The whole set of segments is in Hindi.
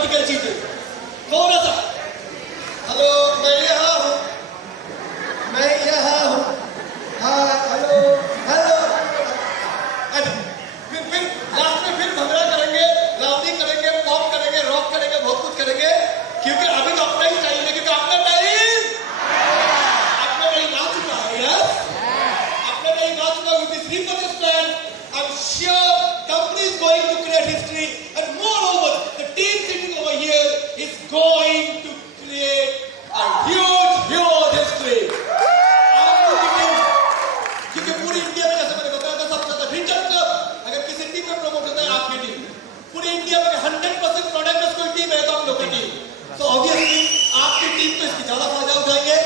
पॉलिटिकल चीजें। कौन सा? हेलो, मैं यहाँ हूँ, मैं यहाँ हूँ, हाँ हेलो हेलो। फिर लास्ट में फिर भंगड़ा करेंगे, लाउडी करेंगे, पॉप करेंगे, रॉक करेंगे, बहुत कुछ करेंगे, क्योंकि अभी तो अपना ही टाइम है, क्योंकि अपना टाइम आ चुका है। यस, अपना टाइम आ चुका है। With this repurchase plan, I'm sure company is going to create history, and moreover, the team sitting over here is going to create a huge history. क्योंकि पूरी इंडिया में, जैसे मैंने बताया था, सबसे ज्यादा हिंटन क्लब अगर किसी टीम में प्रमोट होता है, आपकी टीम। पूरी इंडिया में 100% प्रोडक्ट में कोई टीम है तो आप लोगों की टीम। तो ऑब्वियसली आपकी टीम तो इसकी ज्यादा फायदा उठाएंगे।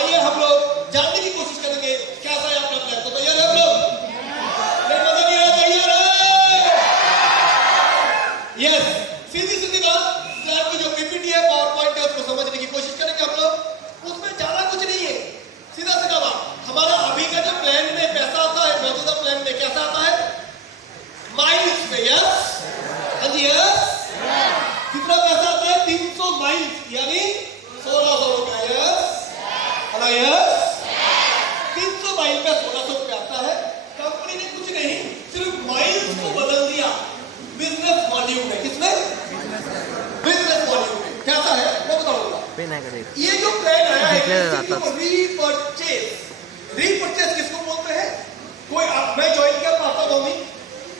आइए हम लोग जानने की कोशिश करेंगे कैसा है अपना प्लान। तो तैयार है हम लोग? नहीं, मजा नहीं आया? तैयार है? यस, सीधी सीधी बात, प्लान की जो पीपीटी है, पावर पॉइंट है, उसको समझने की कोशिश करेंगे हम लोग। उसमें ज्यादा कुछ नहीं है, सीधा सीधा बात। हमारा अभी का जो प्लान में पैसा आता है, मौजूदा प्लान में कैसा आता है? माइल्स में। यस, हाँ जी, यस। कितना पैसा आता है? 300 माइल्स, यानी 1600 रुपया। Yes, hello, yes. 300 माइल में 1600 रुपया आता है। कंपनी ने कुछ नहीं, सिर्फ माइल्स को बदल दिया बिजनेस वॉल्यूम में। किसमें? बिजनेस वॉल्यूम में। कैसा है मैं बताऊंगा। ये जो प्लान आया है, रीपरचेज किसको बोलते हैं? कोई मैं ज्वाइन कर पाता हूँ,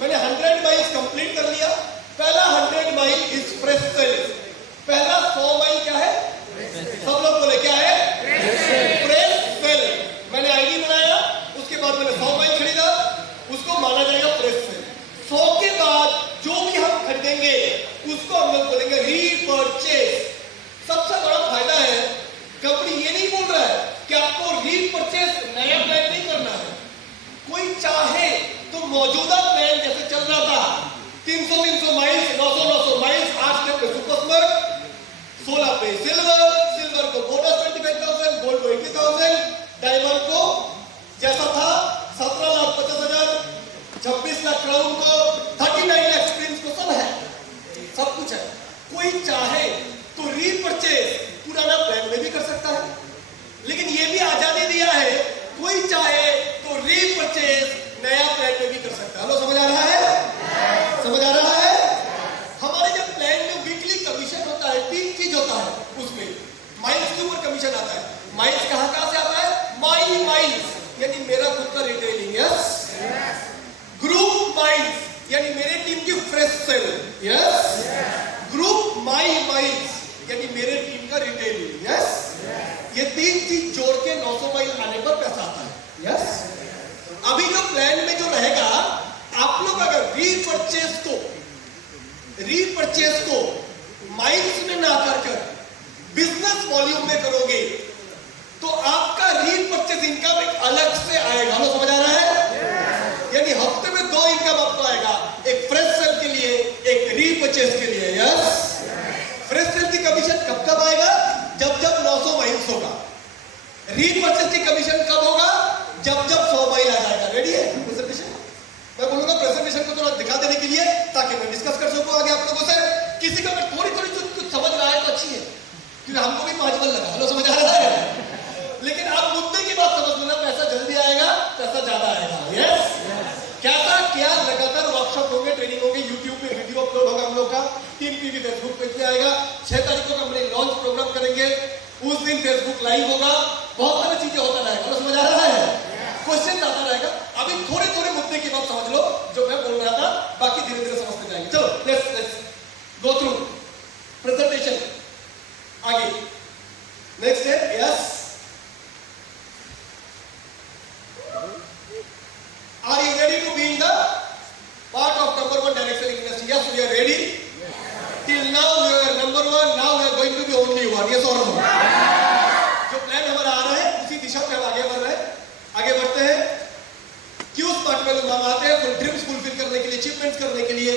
मैंने 100 माइल्स कंप्लीट कर लिया। पहला 100 माइल इज फ्रेश सेल। पहला 100 माइल क्या है? सब लोग बोले क्या है? Fresh cell. मैंने आईडी बनाया, उसके बाद मैंने 100 माइल खरीदा, उसको माना जाएगा फ्रेश सेल। 100 के बाद जो भी हम खरीदेंगे उसको हम लोग बोलेंगे रीपरचेज। सबसे बड़ा फायदा है, कंपनी ये नहीं बोल रहा है कि आपको रीपरचेज नया प्लान नहीं करना है। कोई चाहे तो मौजूदा प्लान जैसे चल रहा था, 300 माइल्स, 900 माइल्स, 8 स्टेप पे सुपर स्मार्ट, 16 पे सिल्वर को बोनस 25,000, गोल्ड को 80,000, डायमंड को जैसा था 17,50,000, 26 लाख क्राउन को, 39 लाख प्रिंस को, सब है, सब कुछ है। कोई चाहे तो रीपरचेज पुराना प्लान में भी कर सकता है, लेकिन ये भी आजादी दिया है, कोई चाहे तो रीपरचेज नया प्लान में भी कर सकता है। हेलो, समझ आ रहा है? समझ आ रहा है? हमारे जब प्लान में वीकली कमीशन होता है, 3 चीज होता है उसमें। माइल्स के ऊपर कमीशन आता है। माइल्स कहां से आता है? माइल्स यानी मेरा खुद का रिटेलिंग। यस, ग्रुप माइल्स यानी मेरे टीम की fresh sale. Yes, group miles यानी मेरे टीम का रिटेलिंग। यस, ये 3 चीज जोड़ के 900 माइल आने पर पैसा आता है। यस, अभी जो प्लान में जो रहेगा, आप लोग अगर रीपरचेज को माइल्स में ना कर बिजनेस वॉल्यूम में करोगे तो आपका रीपरचेज इनकम एक अलग से आएगा। हेलो, समझ आ रहा है? यानी हफ्ते में 2 इनकम आपको आएगा, एक फ्रेश सेल के लिए, एक रीपरचेज के लिए। यस, फ्रेश सेल की कमीशन कब आएगा? जब 900 माइल्स होगा। रीपरचेज की कमीशन कब होगा? जब 100 माइल आ जाएगा। रेडी है प्रेजेंटेशन? मैं बोलूंगा प्रेजेंटेशन को थोड़ा दिखा देने के लिए, ताकि मैं डिस्कस कर सकूं आगे आप लोगों से। किसी का अगर थोड़ी कुछ समझ रहा है तो अच्छी है, क्योंकि हमको भी 5 बल लगा। हेलो, समझ आ रहा है? लेकिन आप मुद्दे की बात समझ लेना, पैसा जल्दी आएगा, पैसा ज्यादा आएगा। यस, क्या लगातार वर्कशॉप होंगे, ट्रेनिंग होंगे, यूट्यूब पे वीडियो अपलोड होगा हम लोग का, टीम की भी फेसबुक पेज पे आएगा। 6 तारीख को हम लॉन्च प्रोग्राम करेंगे, उस दिन फेसबुक लाइव होगा, बहुत सारी चीजें होता रहेगा। समझ आ रहा है? क्वेश्चन आता रहेगा। अभी थोड़े मुद्दे की बात समझ लो जो मैं बोल रहा था, बाकी धीरे धीरे समझते जाएंगे। चलो, लेट्स गो थ्रू प्रेजेंटेशन। आगे नेक्स्ट है। Yes, are you ready to be in the part of number 1 direct selling industry? Yes, we are ready. Till now we are number 1, now we are going to be only 1. Yes or no? जो प्लान हमारा आ रहा है उसी दिशा में हम आगे बढ़ रहे हैं, आगे बढ़ते हैं। क्यों पार्ट में लोग आते हैं? फुल ड्रीम्स फुलफिल करने के लिए, अचीवमेंट्स करने के लिए,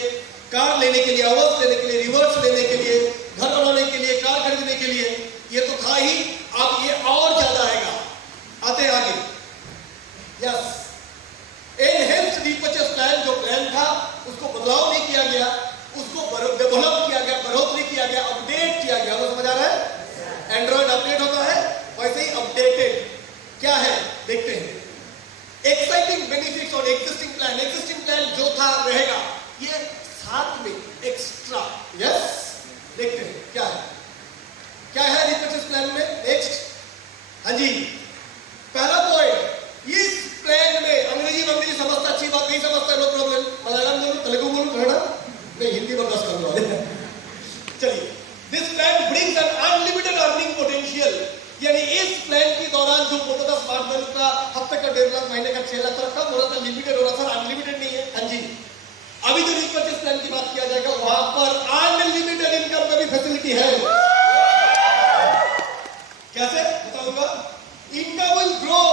कार लेने के लिए, आवाज लेने के लिए, रिवर्स लेने के लिए, घर बनाने के लिए, कार खरीदने के लिए। ये तो था ही, अब ये और ज्यादा आएगा। आते हैं आगे। यस, एनहेंस्ड रीपरचेज प्लान जो प्लान था उसको बदलाव नहीं किया गया, उसको डेवलप किया गया, बढ़ोतरी किया गया, में एक्स्ट्रा। यस, देखते हैं क्या है रिपर्चेस प्लान में। नेक्स्ट, हाँ जी, पहला पॉइंट, इस प्लान में अंग्रेजी समझता, अच्छी बात, नहीं समझता नो प्रॉब्लम, मलयालम बोलूं, तेलुगु बोलूं, कन्नड़ा नहीं, हिंदी बर्दाश्त कर लो। चलिए, this plan brings an unlimited earning potential, यानी इस प्लान के दौरान जो बोला था स्मार्ट वैल्यू का हफ्ते का 1.5 लाख, महीने का 6 लाख रखा, बोला था लिमिटेड हो रहा था, अनलिमिटेड नहीं है। हाँ जी, अभी जो रिपर्चेस प्लान की बात किया जाएगा वहां पर अनलिमिटेड इनकम का भी फैसिलिटी है। कैसे बताऊंगा। Income will grow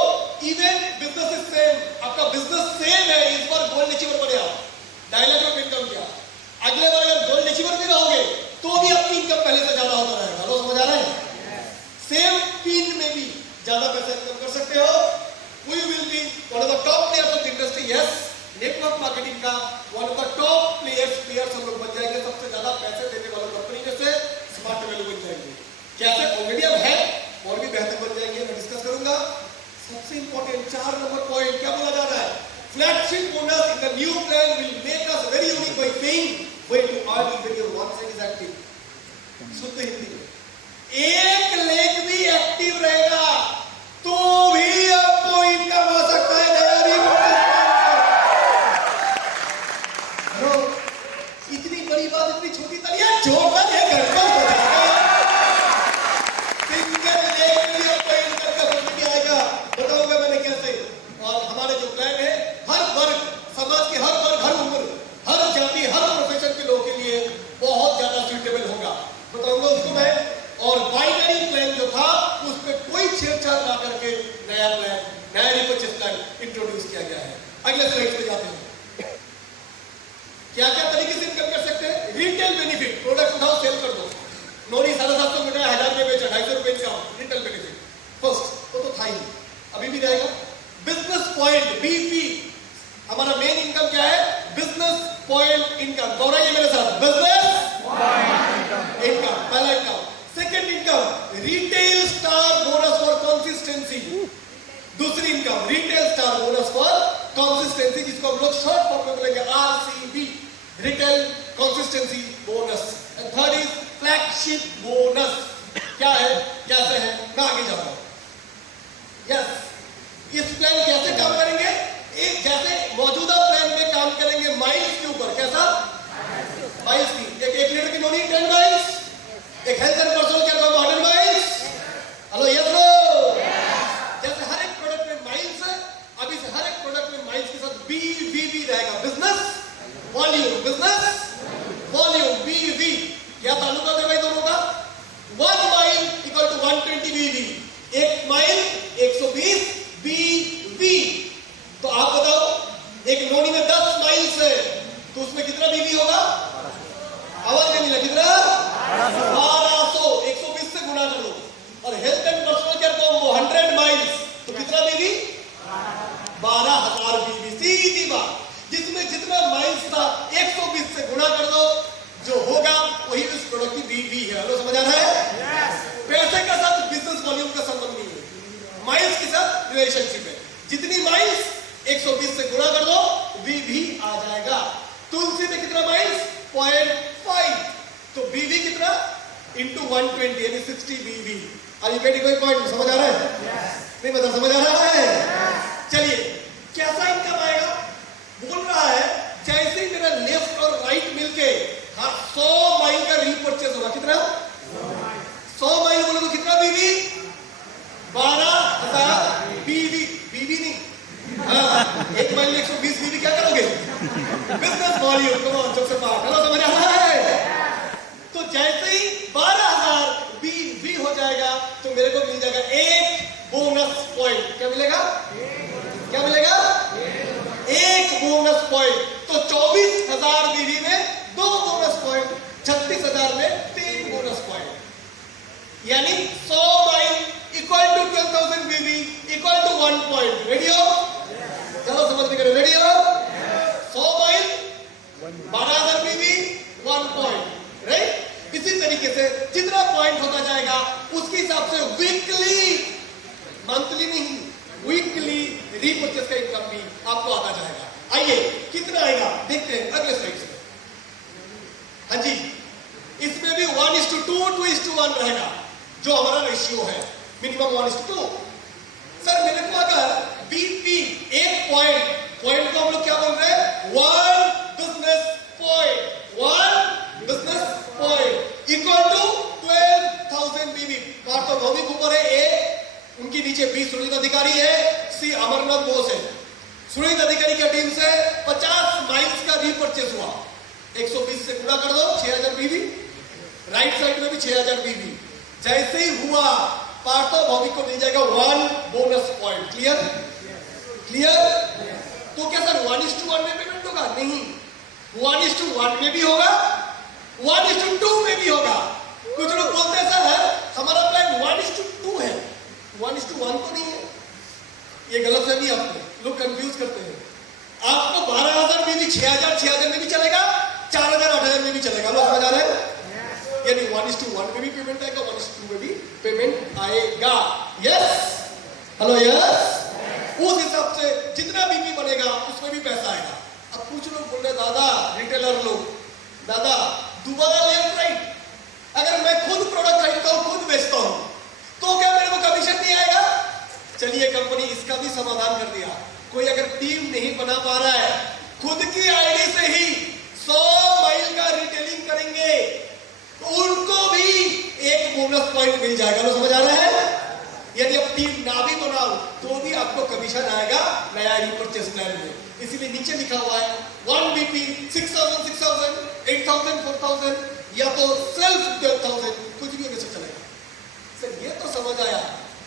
even business is same, आपका बिजनेस सेम है, इस बार गोल्ड अचीवर बने आप, डायलॉग ऑफ इनकम क्या, अगले बार अगर गोल्ड अचीवर भी रहोगे तो भी आपकी इनकम पहले से ज्यादा होता रहेगा। लोग समझ आ रहे हैं। सेम पिन में भी ज्यादा पैसा इनकम कर सकते हो। We will be one of the top players of the industry. Yes, network marketing का one of the top players हम लोग बन जाएंगे, सबसे ज्यादा पैसे देने वाली कंपनी में से स्मार्ट वैल्यू बन जाएंगे। कैसे, ऑलरेडी अब है और भी बेहतर बन जाएंगे, मैं डिस्कस करूंगा। सबसे इंपॉर्टेंट 4 नंबर पॉइंट क्या बोला जा रहा है, flagship bonus in the new plan will make us very unique bye paying way to earn when your one side is active। शुद्ध हिंदी में, एक लेग भी एक्टिव रहेगा तो भी आपको इनकम आ सकता है। इतनी बड़ी बात, इतनी छोटी तालियां जोरदार है, घर पर हो जाएगा। सिंगल लेग भी आपको इनकम का फैसिलिटी आएगा, बताऊंगा मैंने कैसे। और हमारे जो प्लान है, हर वर्ग, समाज के हर वर्ग, हर उम्र, हर जाति, हर प्रोफेशन के लोगों के लिए बहुत ज्यादा सूटेबल होगा, बताऊंगा उसको मैं। और बाइनरी प्लान जो था उसमें कोई छेड़छाड़ ना करके नया प्लान, नया रिपर्चेस प्लान इंट्रोड्यूस किया गया है। अगले स्लाइड पे जाते हैं। क्या क्या तरीके से इनकम कर सकते हैं। रिटेल बेनिफिट, प्रोडक्ट उठाओ सेल कर दो, नोनी 750 मिला, 1000 में बेचा, 250 रुपए इनकम, रिटेल बेनिफिट फर्स्ट, वो तो था ही, अभी भी रहेगा। बिजनेस पॉइंट, बीपी, हमारा मेन इनकम क्या है, बिजनेस पॉइंट इनकम। दोहराइए मेरे साथ, बिजनेस पॉइंट इनकम, पहला income. Second income, retail star bonus for consistency. दूसरी income, retail star bonus for consistency, जिसको हम लोग शॉर्ट फॉर्म में बोलेंगे RCB, retail consistency bonus. And third is flagship bonus. क्या है, कैसे है, मैं आगे जा रहा हूं। यस, इस प्लान कैसे काम करेंगे, एक जैसे मौजूदा प्लान में काम करेंगे माइल्स के ऊपर। कैसा, माइल्स की, एक लीटर की नोनी 10 माइल्स, एक हेल्थ एंड पर्सनल केयर का 100 माइल्स। हेलो, यस नो, जैसे हर एक प्रोडक्ट में माइल्स है, अभी से हर एक प्रोडक्ट में माइल्स के साथ बीवीवी रहेगा, बिजनेस वॉल्यूम, बिजनेस वॉल्यूम, बीवी। क्या ताल्लुक है भाई दोनों का। 1 माइल इक्वल टू 120 बीवी, 1 माइल 120 बीवी। तो आप बताओ, एक नोनी में 10 माइल्स है तो उसमें कितना बीवी होगा, आवाज नहीं मिला, कितना, 1200, 120 से गुना कर लो। और हेल्थ एंड पर्सनल केयर को 100 माइल्स, तो कितना बीवी, 12,000 बीवी। सीधी बात, जिसमें जितना माइल्स था 120 से गुना कर दो, जो होगा वही उस प्रोडक्ट की बीवी है। लो, समझ आ रहा है। पैसे के साथ बिजनेस वॉल्यूम का संबंध नहीं है, माइल्स के साथ रिलेशनशिप है। जितनी माइल्स 120 से गुणा कर दो, बीवी आ जाएगा। तुलसी में कितना माइल्स, 0.5, तो बीवी कितना, इंटू 120 यानी 60 BV. Are you getting my point, समझ आ रहा है। नहीं मतलब समझ आ रहा है। चलिए, कैसा इनकम आएगा, बोल रहा है जैसे मेरा लेफ्ट और राइट मिलके 100 माइल का रीपरचेस होगा। कितना, 100 माइल बोले तो कितना बीवी, 12,000 बीवी। बीवी नहीं, हाँ, 1 माइल में 120 बीवी, क्या करोगे, बिजनेस वॉल्यूम। कम ऑन, चुप से बात, हेलो, समझ आ रहा है। तो जैसे ही 12,000 बीवी हो जाएगा तो मेरे को मिल जाएगा एक बोनस पॉइंट। क्या मिलेगा, क्या मिलेगा, एक बोनस पॉइंट। तो 24,000 बीवी में 2 बोनस पॉइंट, 36,000 में 3 बोनस पॉइंट, यानी 100 माइल इक्वल टू 12,000 बीवी इक्वल टू 1 पॉइंट। रेडी हो, चलो समझ करो, रेडी हो। 100 माइल 12,000 बीवी 1 पॉइंट, राइट। इसी तरीके से जितना पॉइंट होता जाएगा उसके हिसाब से वीकली, मंथली नहीं, वीकली रीपरचेस का इनकम भी आपको आता जाएगा। आइए, कितना आएगा देखते हैं अगले स्लाइड से। हाँ जी, इसमें भी 1:2, 2:1 रहेगा, जो हमारा रेशियो है, मिनिमम 1:2। सर मेरे को अगर बीपी एक पॉइंट को हम लोग क्या बोल रहे हैं, 1 बिजनेस पॉइंट इक्वल टू 12,000 बीबी। पार्थ भौमिक ऊपर है ए, उनकी नीचे बी सुनीत अधिकारी है, सी अमरनाथ बोस है। सुनीत अधिकारी की टीम से 50 माइल्स का रीपरचेस हुआ, 120 से गुणा कर दो, 6,000 बीबी, राइट साइड में भी 6,000 बीबी। जैसे ही हुआ पार्थो भौमिक को मिल जाएगा 1 बोनस पॉइंट। क्लियर? तो क्या सर 1:1 में पेमेंट होगा? नहीं, 1:1 में भी होगा, 1:2 में भी होगा। कुछ लोग बोलते हैं सर हमारा प्लान 1:2 है, 1:1 तो नहीं है। ये गलत फहमी आपने, लोग कंफ्यूज करते हैं। आपको 12,000 में भी 6,000 में भी चलेगा, 4,000 8,000 में भी चलेगा। लोग समझ आ रहे हैं? यानी 1:1 में भी पेमेंट आएगा, 1:2 में भी पेमेंट आएगा। Yes, hello yes. उस हिसाब से जितना बीपी बनेगा उसमें भी पैसा आएगा। अब कुछ लोग बोल रहे दादा, रिटेलर लोग, दादा दोबारा लेफ्ट राइट, अगर मैं खुद प्रोडक्ट खरीदता हूं, खुद बेचता हूं, तो क्या मेरे को कमीशन नहीं आएगा? चलिए कंपनी इसका भी समाधान कर दिया। कोई अगर टीम नहीं बना पा रहा है, खुद की आईडी से ही 100 माइल का रिटेलिंग करेंगे, तो उनको भी एक बोनस पॉइंट मिल जाएगा। लोग समझ आ रहे हैं? यदि आप टीम ना भी बनाओ तो भी आपको कमीशन आएगा नया रीपरचेस प्लान में। इसीलिए नीचे लिखा हुआ है 1 बीपी 6,000, 8,000, 4,000, या तो सेल्फ 12,000, कुछ भी वैसे चलेगा। सर ये तो समझ आया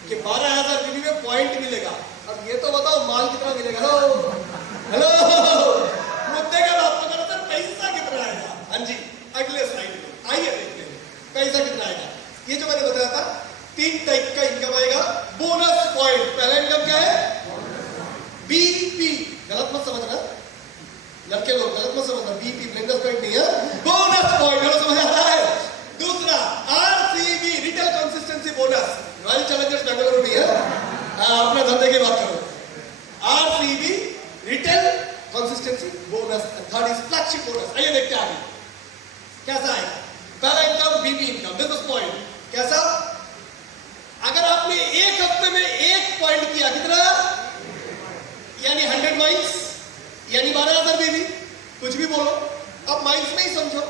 कि 12,000 बीबी में पॉइंट मिलेगा। अब ये तो बताओ माल कितना मिलेगा? हेलो, मुद्दे का बात पकड़ो सर, पैसा कितना आएगा? हाँ जी, अगले स्लाइड में आइए देखते हैं पैसा कितना आएगा। ये जो मैंने बताया था 3 टाइप का इनकम आएगा। बोनस पॉइंट, पहला इनकम क्या है? बीपी, गलत मत समझना लड़के लोग, गलत मत समझना, बीपी बोनस पॉइंट नहीं है, बोनस पॉइंट। गलत समझ आता है? दूसरा RCB, retail consistency bonus, royal Challengers Bengaluru नहीं है, अपने धंधे की बात करो। RCB retail consistency bonus. Third is flagship bonus. आइए देखते हैं आगे कैसा आएगा। पहला income BP income, business point. कैसा? अगर आपने एक हफ्ते में 1 पॉइंट किया, कितना? यानी 100 माइल्स, यानी 12,000 बीबी, कुछ भी बोलो, अब माइल्स में ही समझो।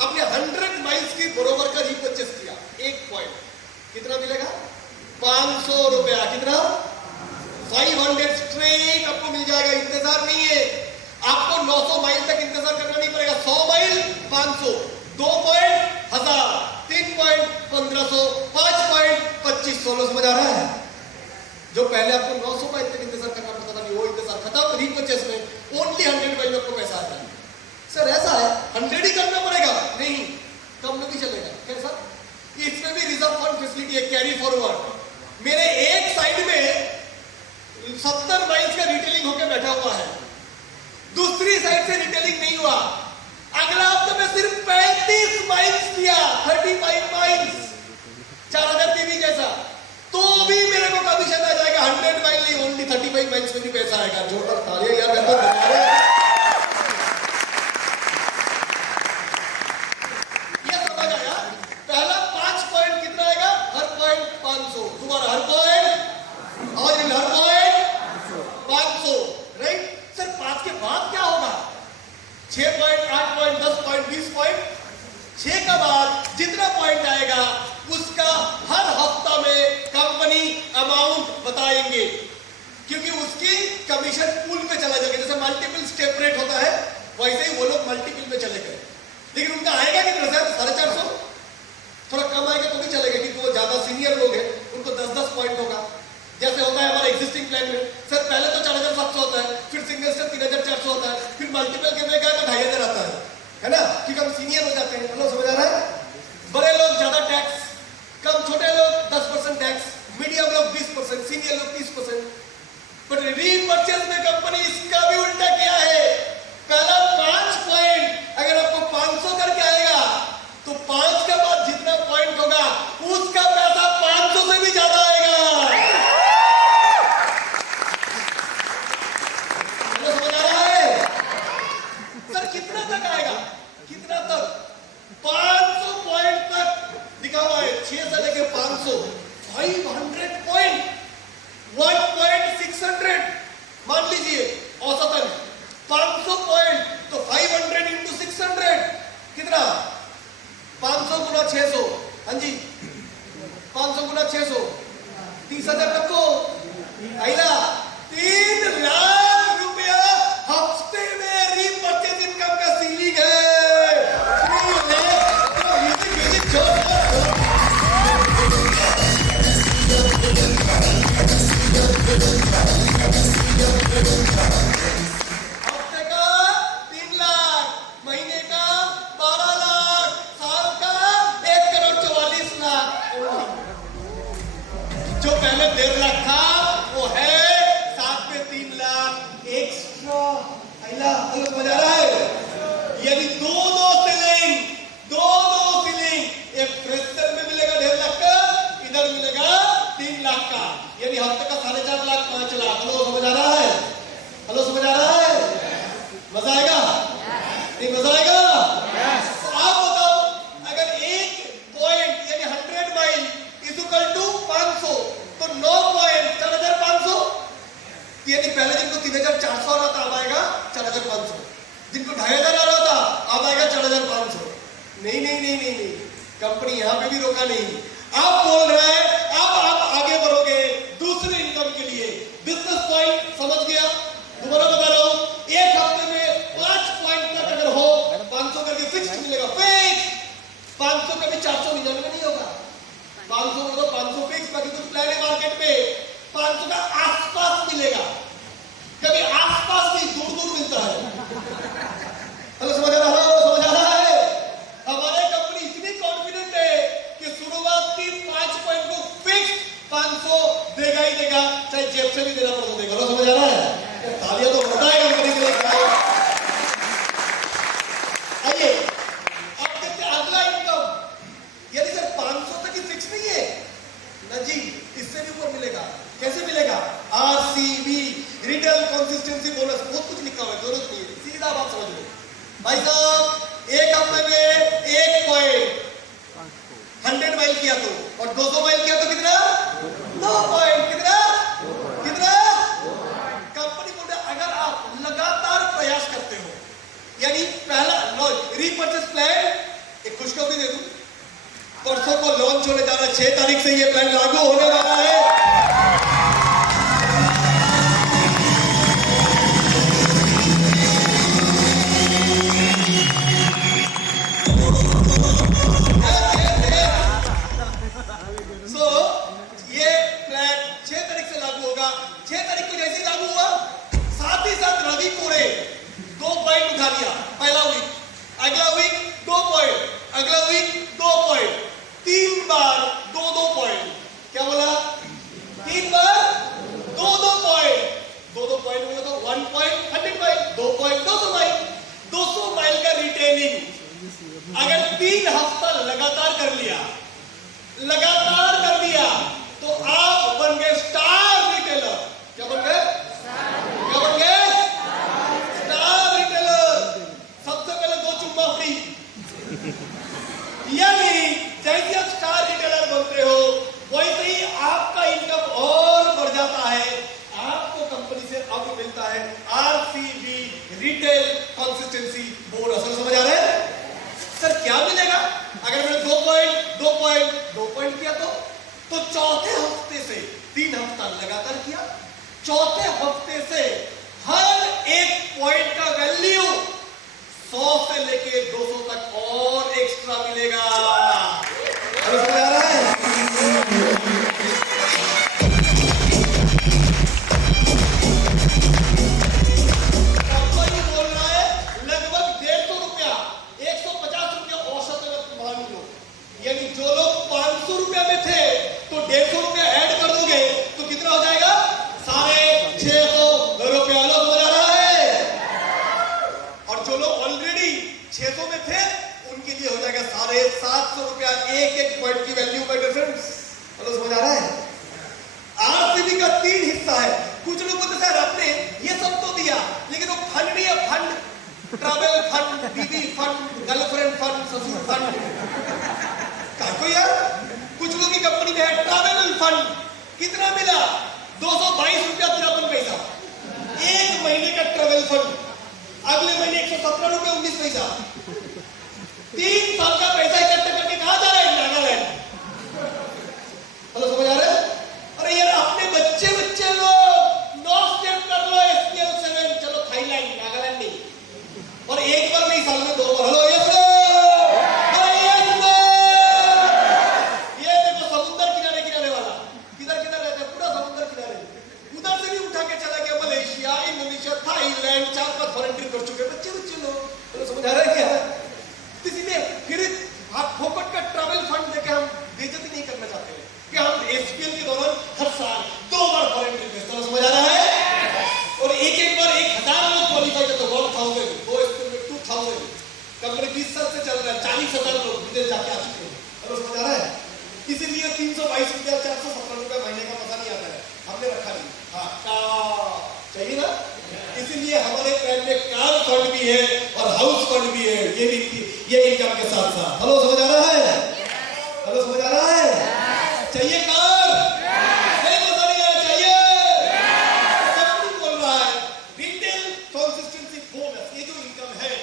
आपने 100 माइल्स की बरोबर का रीपरचेस किया, 1 पॉइंट, कितना मिलेगा? 500 रुपया। कितना? 500 स्ट्रेट आपको मिल जाएगा। इंतजार नहीं है आपको, 900 माइल तक इंतजार करना नहीं पड़ेगा। 100 माइल 500, 2 पॉइंट 1000, 3 पॉइंट 1500, 5 पॉइंट 2500। समझ आ रहा है? जो पहले आपको 900 माइल तक इंतजार करना पड़ता था, वो इंतजार खत्म। रीपरचेस में ओनली 100 माइल में आपको पैसा आएगा। सर ऐसा है 100 ही करना पड़ेगा? नहीं, कम में भी चलेगा। कैसा? इसमें भी रिजर्व फंड फैसिलिटी है, कैरी फॉरवर्ड। मेरे एक साइड में 70 माइल्स का रिटेलिंग होकर बैठा हुआ है, दूसरी साइड से रिटेलिंग नहीं हुआ। अगला हफ्ते में सिर्फ 35 माइल्स किया, 35 माइल्स, 4,000 बीबी जैसा, तो भी मेरे को कमीशन आ जाएगा। 100 माइल नहीं, ओनली 35 माइल्स में भी पैसा आएगा। जोरदार तालियां यार। ये समझ आया? पहला 5 पॉइंट कितना आएगा? हर पॉइंट 500। दोबारा हर पॉइंट, और हर पॉइंट 500, राइट? सर 5 के बाद क्या होगा? 6 पॉइंट, 8 पॉइंट, 10 पॉइंट, 20 पॉइंट। 6 का बाद जितना पॉइंट आएगा उसका हर हफ्ता में कंपनी अमाउंट बताएंगे, क्योंकि उसकी कमीशन पूल पे चला जाएगा। जैसे मल्टीपल स्टेप रेट होता है, वैसे ही वो लोग मल्टीपल में चले गए। लेकिन उनका आएगा कितना सर? 450। थोड़ा कम आएगा तो भी चलेगा, क्योंकि वो ज्यादा सीनियर लोग हैं, उनको 10-10 पॉइंट होगा। जैसे होता है हमारे एग्जिस्टिंग प्लान में, सर पहले तो 4,700 होता है, फिर सिंगल स्टेप 3,400 होता है, फिर मल्टीपल के में गए तो 2,500 आता है ना, क्योंकि हम सीनियर हो जाते हैं। हेलो, समझ आ रहा है? बड़े लोग ज्यादा टैक्स, कम छोटे लोग 10% टैक्स, मीडियम लोग 20%, सीनियर लोग 30%। बट रीपरचेज में कंपनी इसका भी उल्टा किया है। पहला 5 पॉइंट अगर आपको 500 करके आएगा, तो 5 के बाद जितना पॉइंट होगा उसका पैसा 500 से भी ज्यादा आएगा। समझ आ रहा है? सर कितना तक आएगा? कितना तक? से लेके 500 500 पॉइंट 1.600 मान लीजिए औसतन 500 पॉइंट तो 500 इंटू 600 कितना 500 गुना 600 हाँ जी 500 गुना 600 30,000 रखो आइला 3 लाख रुपया हफ्ते में रीपरचेज इनकम का सीलिंग है 3 लाख तो म्यूजिक हफ्ते का 3 लाख महीने का 12 लाख साल का 1,44,00,000 जो पहले 1.5 लाख था वो है साथ में 3 लाख एक्स्ट्रा आइला समझ आ रहा है यानी दो सीलिंग एक फ्रेशर में मिलेगा 1.5 लाख का इधर मिलेगा 3 लाख का यानी हफ्ते का 4.5 लाख 5 लाख हेलो समझ आ रहा है हेलो समझ आ रहा है मजा आएगा नहीं मजा आएगा तो आप बताओ अगर एक पॉइंट यानी 100 माइल इज इक्वल टू 500 तो 9 पॉइंट 4,500 यानी पहले जिनको 3,400 आ रहा था अब आएगा 4,500 जिनको 2,500 आ रहा था अब आएगा 4,500 नहीं कंपनी यहां पे भी रोका नहीं आप बोल रहे हैं अब आप आगे बढ़ोगे दूसरे इनकम के लिए बिजनेस पॉइंट समझ गया दोबारा बता रहा हूं एक हफ्ते में 5 पॉइंट तक अगर हो 500 करके फिक्स मिलेगा फिक्स 500 कभी 499 नहीं होगा 500 में तो 500 फिक्स बाकी कुछ प्लान है मार्केट में 500 का आसपास मिलेगा कभी आसपास नहीं दूर मिलता है हेलो समझ आ रहा है हमारे कंपनी इतनी कॉन्फिडेंट है कि शुरुआत की 5 पॉइंट को फिक्स 500 देगा ही देगा चाहे जेब से भी देना पड़ता देगा हेलो समझ आ रहा है तालियां तो होता है कंपनी के लिए आइए अब देखते हैं अगला इनकम यानी सर 500 तक ही फिक्स नहीं है ना जी इससे भी ऊपर मिलेगा कैसे मिलेगा आरसीबी रिटेल कंसिस्टेंसी बोनस बहुत कुछ लिखा हुआ है जरूरत नहीं है सीधा बात समझ लो भाई साहब एक हफ्ते में 1 पॉइंट 100 माइल किया तो और 200 माइल किया तो कितना 9 पॉइंट कितना कंपनी को अगर आप लगातार प्रयास करते हो यानी पहला रीपर्चेस प्लान एक खुशखबरी दे दूं परसों को लॉन्च होने जा रहा है 6 तारीख से ये प्लान लागू होने वाला है ये प्लान 6 तारीख से लागू होगा 6 तारीख को जैसे ही लागू हुआ साथ ही साथ रवि कोरे 2 पॉइंट उठा लिया पहला वीक अगला वीक 2 पॉइंट अगला वीक 2 पॉइंट 3 बार 2 पॉइंट क्या बोला 3 बार 2 पॉइंट 2 पॉइंट बोला तो 1 पॉइंट 100 माइल 2 पॉइंट 200 माइल का रिटेलिंग अगर 3 हफ्ता लगातार कर लिया तो आप बन गए स्टार रिटेलर क्या बन गए स्टार रिटेलर सबसे पहले 2 चुम्मा फ्री यानी जैसे आप स्टार रिटेलर बनते हो वैसे ही आपका इनकम और बढ़ जाता है आपको कंपनी से अब मिलता है आरसीबी रिटेल कंसिस्टेंसी बोनस समझ आ रहा है सर क्या मिलेगा अगर मैंने 2 पॉइंट किया तो चौथे हफ्ते से 3 हफ्ता लगातार किया चौथे हफ्ते से हर एक पॉइंट का वैल्यू 100 से लेके 200 तक और एक्स्ट्रा मिलेगा समझ आ रहा है कंपनी बोल रहा है लगभग 150 रुपया 150 रुपया औसत मान लो यानी जो लोग 500 रुपया में थे तो 150 रुपया ऐड कर दोगे तो कितना हो जाएगा 650 रुपया हो जा रहा है और जो लोग ऑलरेडी 600 में थे उनके लिए हो जाएगा 750 रुपया एक पॉइंट की वैल्यू बाय डिफरेंस हेलो समझ आ रहा है आरसीबी का 3 हिस्सा है कुछ लोग बोलते सर आपने ये सब तो दिया लेकिन वो फंड नहीं है फंड ट्रैवल फंड बीबी फंड गर्लफ्रेंड फंड ससुर फंड को यार कुछ लोगों की कंपनी में है ट्रैवल फंड, कितना मिला? 222 रुपया 53 पैसा, एक महीने का ट्रैवल फंड। अगले महीने 117 रुपया 19 पैसा। 3 साल का पैसा इकट्ठा करके कहां जा रहे हैं? नागालैंड। समझ आ रहे हैं? अरे यार अपने बच्चे लोग नो स्टेप कर लो, SPL 7, चलो थाईलैंड, नागालैंड नहीं, और एक बार नहीं साल में 2 बार। हेलो यस ये देखो समुद्र किनारे वाला, किधर रहता है? पूरा समुद्र किनारे, उधर से भी उठा के चला गया Malaysia, Indonesia, Thailand, 4-5 foreign trip कर चुके बच्चे लोग। समझ आ रहा है क्या? इसीलिए फिर आप फोकट का ट्रैवल फंड देके हम बेइज्जती नहीं करना चाहते हैं कि हम SPL के दौरान हर साल 2 बार फॉरेन ट्रिप भेजते हैं। समझ आ रहा है? और एक बार 1000 लोग क्वालिफाई करते, 1000, 2 SPL में 2000, कंपनी 20 साल से चल रहा है, 40,000 लोग विदेश जाके आ चुके हैं। समझ आ रहा है? इसीलिए 322 रुपया 417 रुपया महीने का पता नहीं आता है, हमने रखा नहीं। हाँ चाहिए ना, इसीलिए हमारे प्लान में कार फंड भी है और हाउस फंड भी है, ये इनकम के साथ साथ। हेलो समझ आ रहा है? हेलो समझ आ रहा है? चाहिए कार? नहीं मजा नहीं आया, चाहिए? कंपनी बोल रहा है रिटेल कंसिस्टेंसी बोनस, ये जो इनकम है,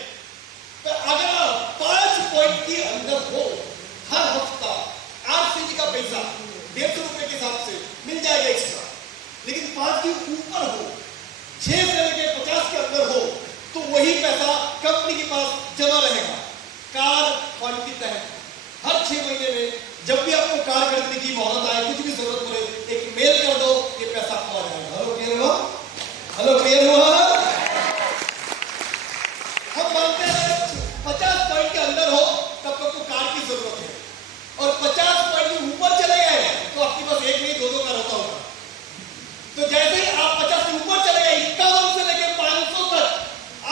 तो अगर 5 पॉइंट के अंदर हो हर हफ्ता, RCG का पैसा 150 रुपए के हिसाब से मिल जाएगा एक्स्ट्रा, लेकिन 5 के ऊपर हो, 6 से लेकर 50 के अंदर हो, तो वही पैसा कंपनी के पास जमा रहेगा कार फंड के तहत। हर 6 महीने में जब भी आपको कार खरीदने की मोहलत आए, कुछ भी जरूरत पड़े, एक मेल कर दो, ये पैसा आपको आ जाएगा। हेलो क्लियर हुआ? हेलो क्लियर हुआ? हम मानते हैं 50 पॉइंट के अंदर हो तब आपको कार की जरूरत है, और 50 पॉइंट के ऊपर चले गए तो आपके पास एक नहीं 2 कार होता होगा। तो जैसे ही आप 50 के ऊपर चले गए, 51 से लेकर 500 तक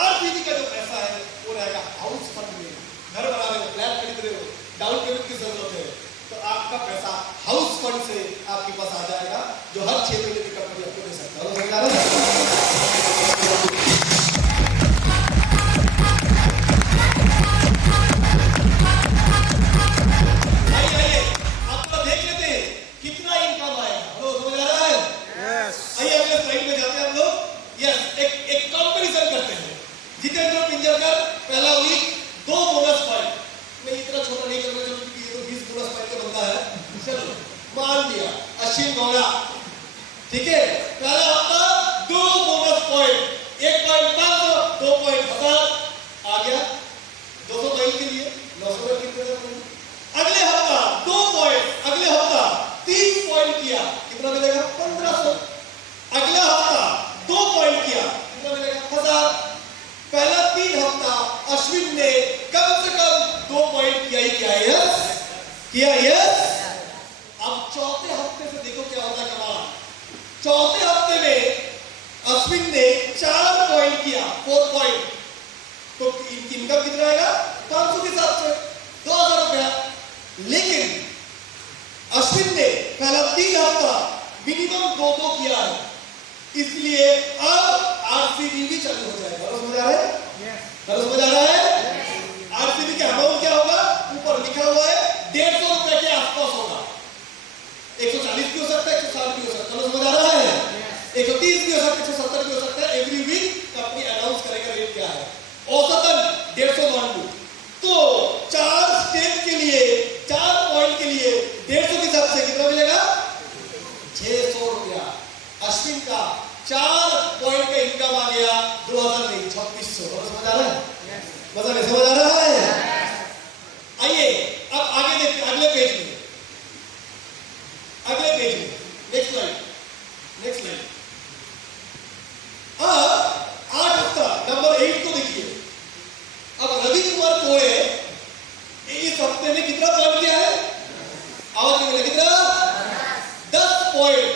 RCG का जो पैसा है वो रहेगा हाउस फंड में। घर बना रहे हो, फ्लैट खरीद रहे हो, डाउन पेमेंट की जरूरत है, तो आपका पैसा हाउस फंड से आपके पास आ जाएगा, जो हर 6 महीने की कंपनी आपको दे सकता है। समझ आ रहा है? आइए आपको देख लेते हैं कितना इनकम आएगा। हेलो समझ आ रहा है? आइए अगले स्लाइड में जाते हैं हम लोग। यस, एक कंपैरिजन करते हैं। जितेंद्र पिंजरकर पहला वीक 2 बोनस पॉइंट, मैं इतना छोटा नहीं करना चाहूंगा क्योंकि ये तो 20 बोनस पॉइंट का बंदा है। चलो मान लिया अश्विन गौड़ा, ठीक है, पहला हफ्ता 2 बोनस पॉइंट, 1.5, 2 पॉइंट 1000 आ गया 200 माइल के लिए 900 कितने। अगले हफ्ता 2 पॉइंट, अगले हफ्ता 3 पॉइंट किया, कितना मिलेगा? 1500। अगला हफ्ता 2 पॉइंट किया, कितना मिलेगा? 1000। पहला 3 हफ्ता अश्विन ने कम से कम 2 पॉइंट किया ही किया। यस। अब चौथे हफ्ते से देखो क्या होता है कमाल। चौथे हफ्ते में अश्विन ने 4 पॉइंट किया, 4 पॉइंट, तो इनकम कितना आएगा? 500 के हिसाब से 2000 रुपया। लेकिन अश्विन ने पहला 3 हफ्ता मिनिमम 2 किया है, इसलिए अब RCG भी चालू हो जाएगा। समझ आ रहा है? समझ आ रहा है? RCG का अमाउंट क्या होगा? ऊपर लिखा हुआ है 150 रुपए के आसपास होगा। 140 भी हो सकता है, 160 भी हो सकता है। समझ आ रहा है? 130 भी हो सकता है, 170 भी हो सकता है। एवरी वीक कंपनी अनाउंस करेगा रेट क्या है। औसतन 150 मान लो, तो 4 स्टेप के लिए, 4 पॉइंट के लिए 150 के हिसाब से कितना मिलेगा? 600 रुपया। अश्विन का 4 पॉइंट का इनकम आ गया 2000 नहीं 2600। समझ आ रहा है? मजा नहीं समझ आ रहा है? आइए अब आगे देखते हैं अगले पेज में। Next slide. अब 8 हफ्ता नंबर 8 को देखिए। अब रवि कुमार कोरे इस हफ्ते में कितना पॉइंट किया है? आवाज में कितना? 10 पॉइंट।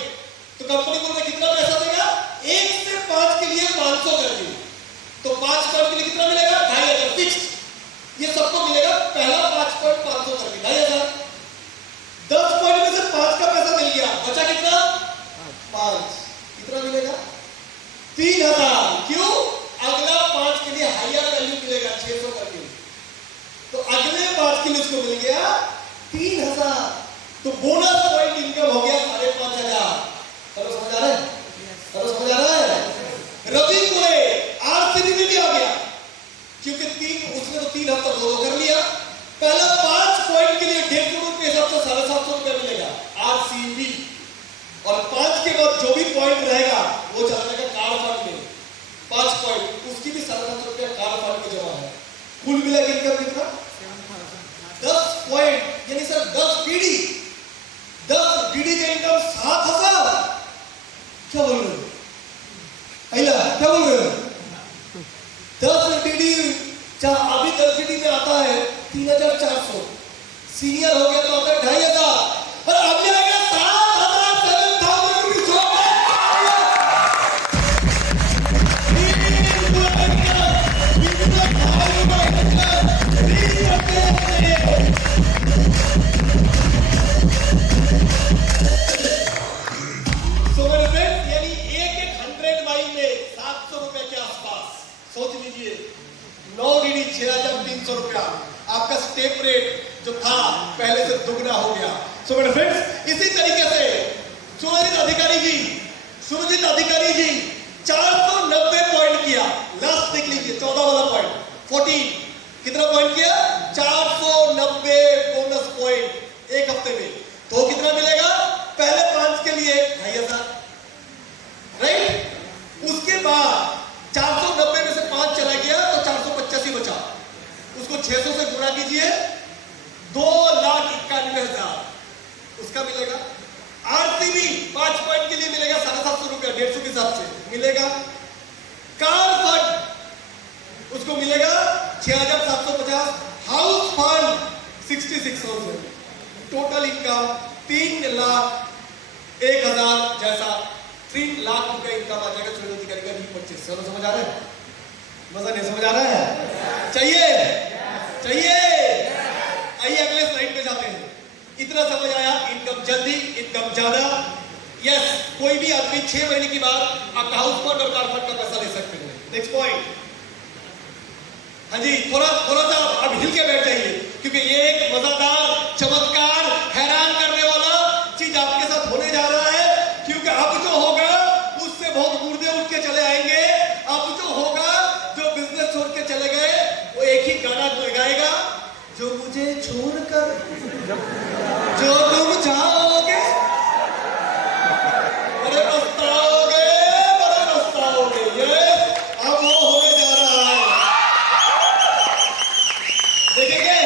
तो कंपनी को कितना पैसा देगा? 1 से 5 के लिए 500 कर दी, तो 5 पॉइंट के लिए कितना मिलेगा? 2500 फिक्स। ये सबको मिलेगा। पहला 5 पॉइंट 500 कर दी, 2500। 10 पॉइंट में से 5 का पैसा मिल गया, बचा कितना? 5। कितना मिलेगा? 3000। क्यों? अगला 5 के लिए हायर वैल्यू मिलेगा 600 करके, तो अगले 5 के लिए उसको मिल गया 3000। तो बोनस पॉइंट इनकम हो गया 5,500। चलो समझ आ रहा है? चलो समझ आ रहा है? रवि को आरसीबी में भी आ गया, क्योंकि उसने तो 3 हफ्ता 2 कर लिया। पहला 5 पॉइंट के लिए 1.5 करोड़ के हिसाब से 750 रुपया मिलेगा आरसीबी, और 5 के बाद जो भी पॉइंट रहेगा वो चला जाएगा कार फंड में। 5 पॉइंट उसकी भी 750 रुपया कार फंड में जमा है। कुल मिला इनकम कितना? 10 पॉइंट यानी सर 10 डीडी का इनकम 7,000। क्या बोल रहे हो? क्या बोल रहे हो? 10 डीडी अभी 10 डीडी में आता है 3,400, सीनियर हो गया तो आता है 2,500, और अभी आएगा 7,000 रुपीज। So मेरे फ्रेंड्स, यानी एक 100 माइल में 700 रुपए के आसपास। सोच लीजिए 9 डीडी 6,300 रुपया, आपका स्टेप रेट जो था पहले से दुगना हो गया। सो मेरे फ्रेंड्स, इसी तरीके से सुरजीत अधिकारी जी 490 पॉइंट किया। लास्ट देख लीजिए 14 वाला पॉइंट 14 कितना पॉइंट किया? 490 बोनस पॉइंट एक हफ्ते में। तो कितना मिलेगा? पहले 5 के लिए 2,500, राइट? उसके बाद 490 में से 5 चला गया तो 485 बचा, उसको 600 से गुणा कीजिए, 2,91,000 उसका मिलेगा। आरसीबी 5 पॉइंट के लिए मिलेगा 750 रुपया, 150 के हिसाब से मिलेगा। कार फंड उसको मिलेगा 6,750, हाउस फंड 66,000, टोटल इनकम 3,01,000 जैसा 3 लाख रुपया इनकम आ जाएगा सुरजीत अधिकारी का री-परचेस। चलो समझ आ रहा है? मजा नहीं समझ आ रहा है? चाहिए? आइए अगले स्लाइड पे जाते हैं। इतना समझ आया? इनकम जल्दी, इनकम ज्यादा। यस, कोई भी आदमी 6 महीने के बाद आपका हाउस फंड और कार फंड का पैसा ले सकते हैं। Next point. हाँ जी, थोड़ा सा अब हिल के बैठ जाइए, क्योंकि ये एक मजेदार, चमत्कार, हैरान करने वाला चीज आपके साथ होने जा रहा है। क्योंकि अब जो होगा उससे बहुत मुर्दे उठ के चले आएंगे। अब जो होगा, जो बिजनेस छोड़ के चले गए, वो एक ही गाना गाएगा, जो मुझे छोड़कर जो तुम जाओगे, बड़े पछताओगे। ये अब वो होने जा रहा है। देखेंगे?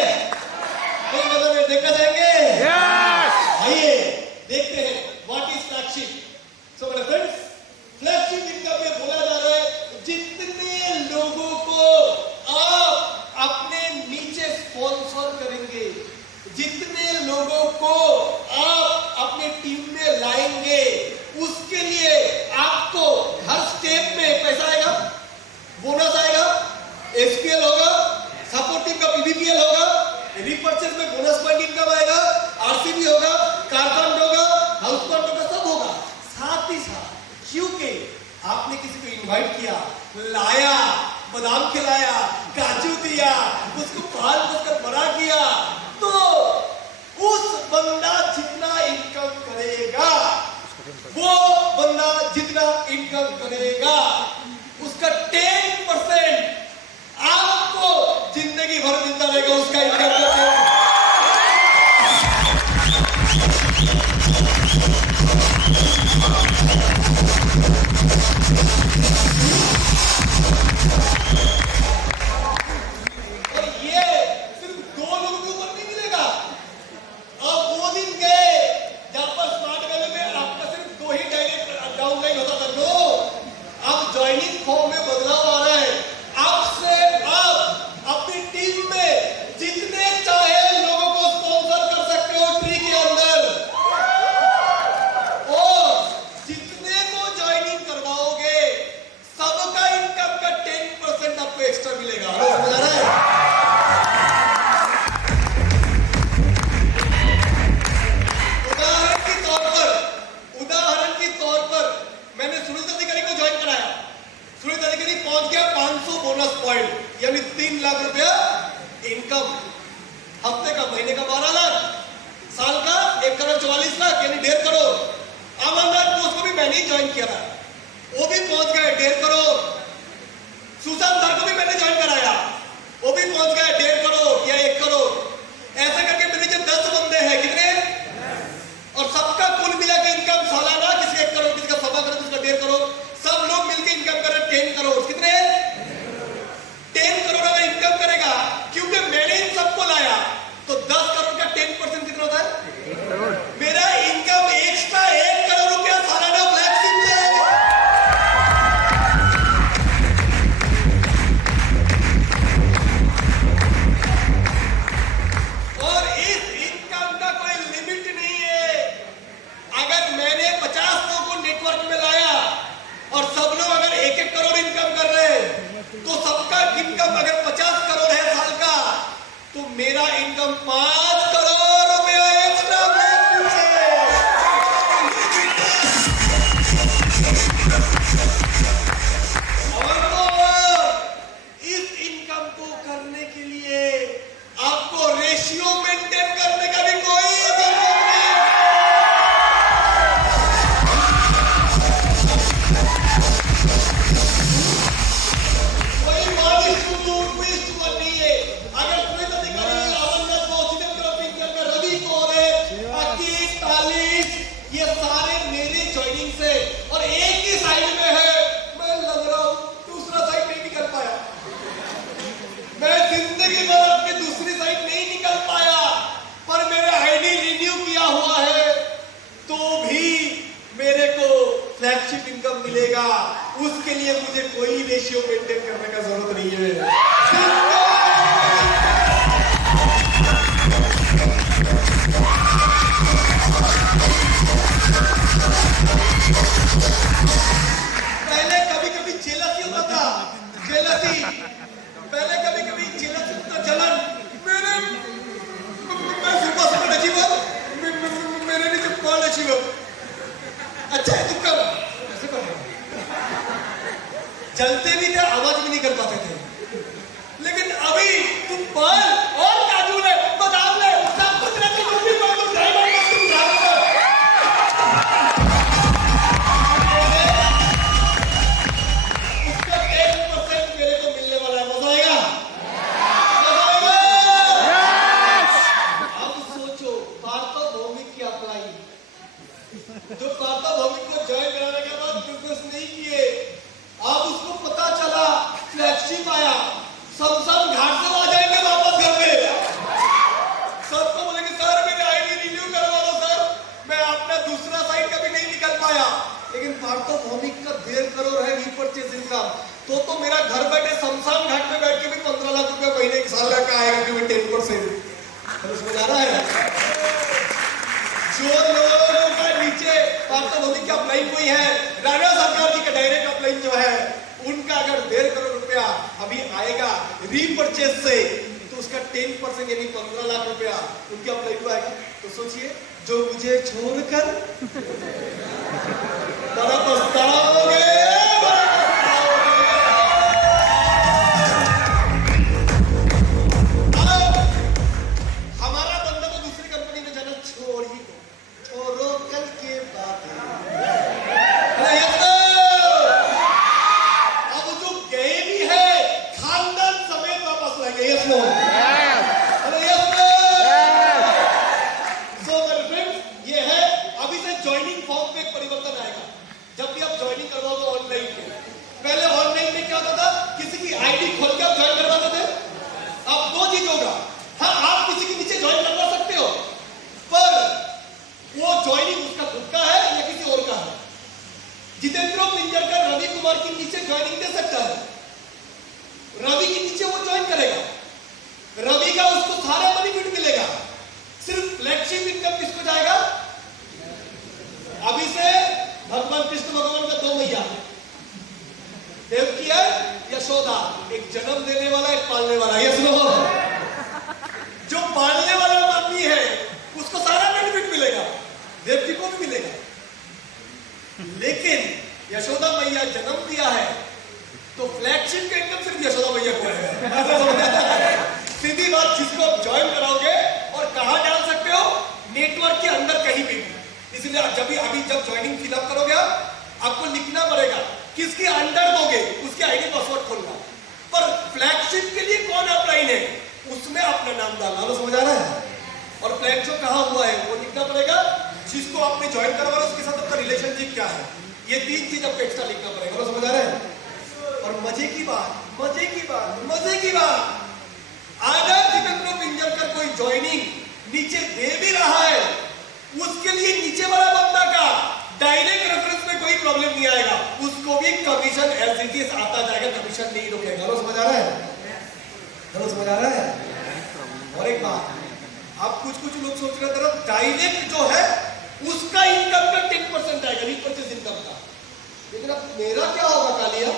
देखना चाहेंगे? आइए देखते हैं व्हाट इज फ्लैगशिप। सो मेरे फ्रेंड्स, फ्लैगशिप इनकम में बोला जा रहा है जितने लोगों को आप अपने नीचे स्पॉन्सर करेंगे, जितने लोगों को आप अपने टीम में लाएंगे, उसके लिए आपको हर स्टेप में पैसा आएगा, बोनस आएगा, एसपीएल होगा, सपोर्ट टीम का पीबीपीएल होगा, रीपर्चेस में बोनस पॉइंट इनकम आएगा, आरसीबी होगा, कार फंड होगा, हाउस फंड होगा, सब होगा। साथ ही साथ क्योंकि आपने किसी को इनवाइट किया, लाया, बादाम खिलाया, काजू दिया, उसको पाल पोसकर बड़ा किया, तो उस बंदा जितना इनकम करेगा, वो बंदा जितना इनकम करेगा, उसका 10% आपको जिंदगी भर मिलता रहेगा। उसका इनकम 44 लाख यानी 1.5 करोड़। अमरनाथ बोस को भी मैंने ही ज्वाइन किया था, वो भी पहुंच गए 1.5 करोड़। सुशांत सर को भी मैंने ज्वाइन कराया, वो भी पहुंच गए 1.5 करोड़ या 1 करोड़। ऐसा करके मेरे जो 10 बंदे हैं, कितने, और सबका कुल मिला के इनकम सालाना किसी 1 करोड़, किसी का 1.25 करोड़, किसी का 1.5 करोड़, सब लोग मिलकर इनकम कर रहे 10 करोड़। कितने, 10 करोड़ अगर इनकम करेगा, क्योंकि मैंने इन सबको लाया, तो 10 करोड़ का 10% कितना होता है? मेरा इनकम एक्स्ट्रा 1 करोड़ रुपया सालाना फ्लैगशिप से आएगा। और इस इनकम का कोई लिमिट नहीं है। अगर मैंने 50 लोगों को नेटवर्क में लाया और सब लोग अगर 1-1 करोड़ इनकम कर रहे हैं, तो सबका इनकम अगर 50 करोड़ है साल का, तो मेरा इनकम 5 करोड़ रुपया एक्स्ट्रा फ्लैगशिप से। और इस इनकम को करने के लिए आपको रेशियो मेंटेन करने का भी कोई जरूरत नहीं। कोई 1:2 नहीं है। अगर कोई अधिकारी अमरनाथ बोस, जितेंद्र पिंकर का, रवि कोरे, अकील तालिश, ये सारे मेरे ज्वाइनिंग से, और एक ही साइड में है, मैं लग रहा हूं दूसरा साइड नहीं निकल पाया। मैं जिंदगी भर अपनी दूसरी साइड नहीं निकल पाया, पर मेरे आईडी रिन्यू किया हुआ है, तो भी मेरे को फ्लैगशिप इनकम मिलेगा। उसके लिए मुझे कोई रेशियो मेंटेन करने का जरूरत नहीं है। पहले कभी कभी जेलसी होता था, जेलसी, पहले कभी कभी जेलसी होता, जलन, मैं सुपर सुपर अचीवर, मेरे नीचे कौन अचीवर, अच्छा है तुम कर, ऐसे कर, जलते भी थे, आवाज भी नहीं कर पाते थे। लेकिन अभी तुम पाल और काजू ले, बादाम ले, सब कुछ रखी, तुम भी तुम ड्राइवर हो, तुम ड्राइवर हो। उसका 10% मेरे को मिलने वाला है। मजा आएगा? अब सोचो, पार्थ भौमिक की अप्लाई, जो पार्थ भौमिक को ज्वाइन कराने के बाद बिजनेस नहीं किए, अब उसको पता चला फ्लैगशिप आया, शमशान घाट से आ जाएंगे वापस घर पे। सबको बोलेंगे सर मेरे आईडी रिन्यू करवा दो सर, मैं अपना दूसरा साइड कभी नहीं निकल पाया। लेकिन पार्थ भौमिक का 1.5 करोड़ है रीपरचेज इनकम, तो मेरा घर बैठे शमशान घाट में बैठ के भी 15 लाख रुपया महीने एक साल का आएगा, क्योंकि 10% उसमें जा रहा है। जो लोगों का नीचे पार्थ भौमिक का अपलाइन कोई है, राणा सरकार जी का डायरेक्ट अपलाइन जो है, उनका अगर 1.5 करोड़ रुपया अभी आएगा रीपरचेज से, तो उसका 10% यानी 15 लाख रुपया उनके अपलाइन को आएगा। तो सोचिए, जो मुझे छोड़कर बड़ा पछताओगे, हमारा बंदा को दूसरी कंपनी में जाना छोड़ ही दो, छोड़ो कल के बाद। अब जो गए भी है खानदान समेत वापस लाएंगे। यस नो, ये है। अभी से ज्वाइनिंग फॉर्म में एक परिवर्तन आएगा। जब भी आप ज्वाइनिंग करवाओगे ऑनलाइन में, पहले ऑनलाइन में क्या होता था, किसी की आईडी खोल के आप ज्वाइन करवाते थे। अब 2 चीज होगा, हाँ आप किसी के नीचे ज्वाइन करवा सकते हो, पर वो ज्वाइनिंग उसका खुद का है या किसी और का है। जितेंद्र पिंजर का रवि कुमार के नीचे ज्वाइनिंग दे सकता है, रवि के नीचे वो ज्वाइन करेगा, रवि का उसको सारा बेनिफिट मिलेगा। सिर्फ फ्लैगशिप इनकम किसको जाएगा? अभी से भगवान कृष्ण भगवान का 2 मैया, देवकी है यशोदा, एक जन्म देने वाला, एक पालने वाला। यस नो, जो पालने वाला मम्मी है उसको सारा बेनिफिट मिलेगा, देवकी को भी मिलेगा। लेकिन यशोदा मैया जन्म दिया है, तो फ्लैगशिप का इनकम सिर्फ यशोदा मैया को है। सीधी बात, जिसको आप ज्वाइन कराओगे और कहां डाल सकते हो, नेटवर्क के अंदर कहीं भी फ्लैक्चर कहाँ हुआ है वो लिखना पड़ेगा, जिसको आपने ज्वाइन करवाया उसके साथ आपका रिलेशनशिप क्या है, ये 3 चीज आपको एक्स्ट्रा लिखना पड़ेगा। समझ आ रहा है? और मजे की बात, अगर चिकन इंजन का कोई ज्वाइनिंग नीचे दे भी रहा है, उसके लिए नीचे वाला बंदा का डायरेक्ट रेफरेंस में कोई प्रॉब्लम नहीं आएगा, उसको भी कमीशन एज इट इज आता जाएगा, कमीशन नहीं रुकेगा। समझ आ रहा है? समझ आ रहा है? और एक बात, आप कुछ लोग सोच रहे थे डायरेक्ट जो है उसका इनकम का 10% आएगा, रीपरचेज इनकम का, लेकिन अब मेरा क्या होगा कालिया,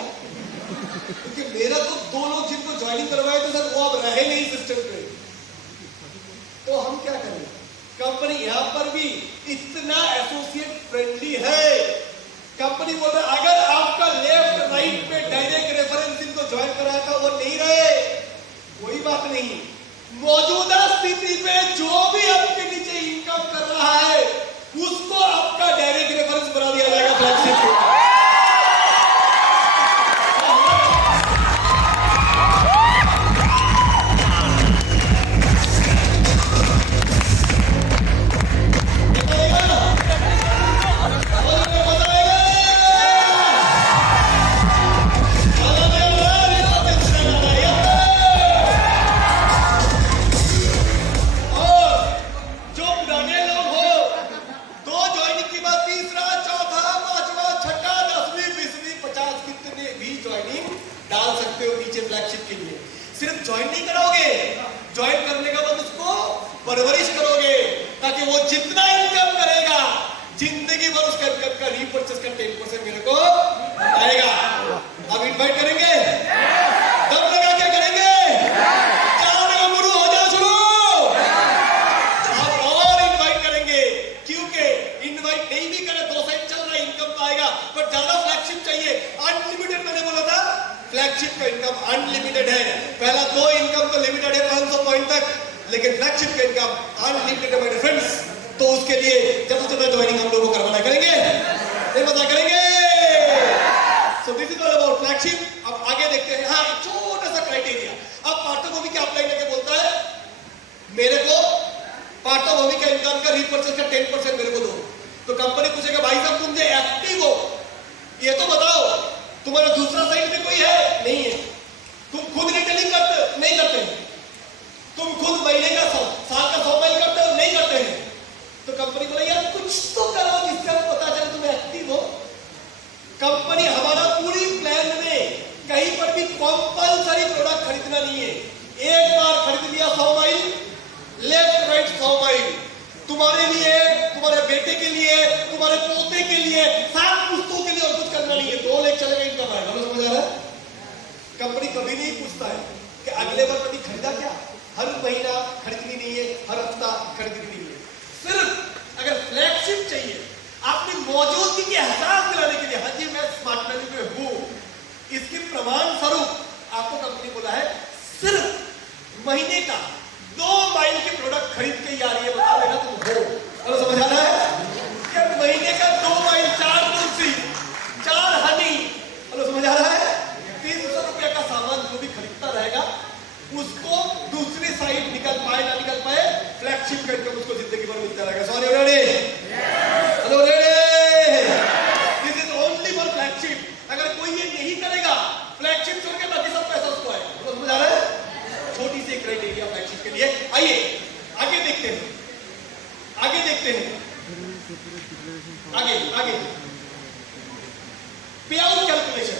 क्योंकि मेरा तो 2 लोग जिनको ज्वाइनिंग करवाए थे सर, वो अब रहे नहीं सिस्टम पे, तो हम क्या करें? कंपनी यहां पर भी इतना एसोसिएट फ्रेंडली है, कंपनी बोल रहा है अगर आपका लेफ्ट राइट पे डायरेक्ट रेफरेंस जिनको ज्वाइन कराया था वो नहीं रहे, कोई बात नहीं, मौजूदा स्थिति में जो भी आपके नीचे इनकम कर रहा है उसको आपका डायरेक्ट रेफरेंस बना दिया जाएगा फ्लैगशिप पे। सिर्फ ज्वाइन नहीं कराओगे, ज्वाइन करने के बाद उसको परवरिश करोगे ताकि वो जितना इनकम करेगा जिंदगी भर उसका इनकम का रीपरचेज का 10% मेरे को आएगा। अब इनवाइट करेंगे, तब लगा क्या करेंगे, चारों गुरु हो जाओ शुरू, अब और इनवाइट करेंगे, क्योंकि इनवाइट नहीं भी करे 2 साइड चल रहा है, इनकम तो आएगा, पर ज्यादा फ्लैगशिप चाहिए, अनलिमिटेड। मैंने बोला था फ्लैगशिप का इनकम अनलिमिटेड है, पहला 2 इनकम तो लिमिटेड है 500 पॉइंट तक, लेकिन फ्लैगशिप का इनकम अनलिमिटेड है माय फ्रेंड्स। तो उसके लिए जब से ज्यादा ज्वाइनिंग हम लोगों को करवाना करेंगे, नहीं पता करेंगे। So this is all about flagship. अब आगे देखते हैं, हाँ छोटा सा क्राइटेरिया, अब पार्थोभूमि की अपलाइन करके बोलता है मेरे को पार्थोभूमि का इनकम का रीपरचेज का 10% मेरे को दो, तो कंपनी पूछेगा भाई साहब तुम जो एक्टिव हो ये तो बताओ, तुम्हारा दूसरा साइड में कोई है? नहीं है। तुम खुद रिटेलिंग करते हो? नहीं करते हैं। तुम खुद महीने का साल का 100 माइल करते हो? नहीं करते हैं। तो कंपनी बोले यार कुछ तो करो जिससे हमें पता चले तुम एक्टिव हो। कंपनी हमारा पूरी प्लान में कहीं पर भी कंपल्सरी प्रोडक्ट खरीदना नहीं है, एक बार खरीद लिया 100 माइल, लेफ्ट राइट 100 माइल, तुम्हारे लिए, तुम्हारे बेटे के लिए, तुम्हारे पोते के लिए, 7 पुस्तों के लिए, और कुछ करना नहीं है, 2 लेख चलेगा इनकम आएगा। समझ आ रहा है? कंपनी कभी नहीं पूछता है कि अगले बार कभी खरीदा क्या, हर महीना खरीदनी नहीं है, हर हफ्ता खरीदनी नहीं है। सिर्फ अगर फ्लैगशिप चाहिए, आपने मौजूदगी के एहसास दिलाने के लिए, हाँ जी मैं स्मार्ट मैनेज में हूं, इसके प्रमाण स्वरूप आपको कंपनी बोला है सिर्फ महीने का 2 माइल के प्रोडक्ट खरीद के आ रही है, बता देना तुम हो। और समझ आ रहा है? क्या महीने का 2 माइल, 4 तुलसी, 4 हनी, और समझ आ रहा है? 300 रुपया का सामान जो भी खरीदता रहेगा उसको दूसरी साइड निकल पाए ना निकल पाए, फ्लैगशिप का इनकम उसको जिंदगी भर मिलता रहेगा। Sorry ready? Hello ready? This is only for flagship. अगर कोई ये नहीं करेगा फ्लैगशिप छोड़ के बाकी सब पैसा उसको आएगा। समझ आ रहा है? छोटी सी क्राइटेरिया फ्लैगशिप के लिए। आइए आगे देखते हैं, आगे पे आउट कैलकुलेशन,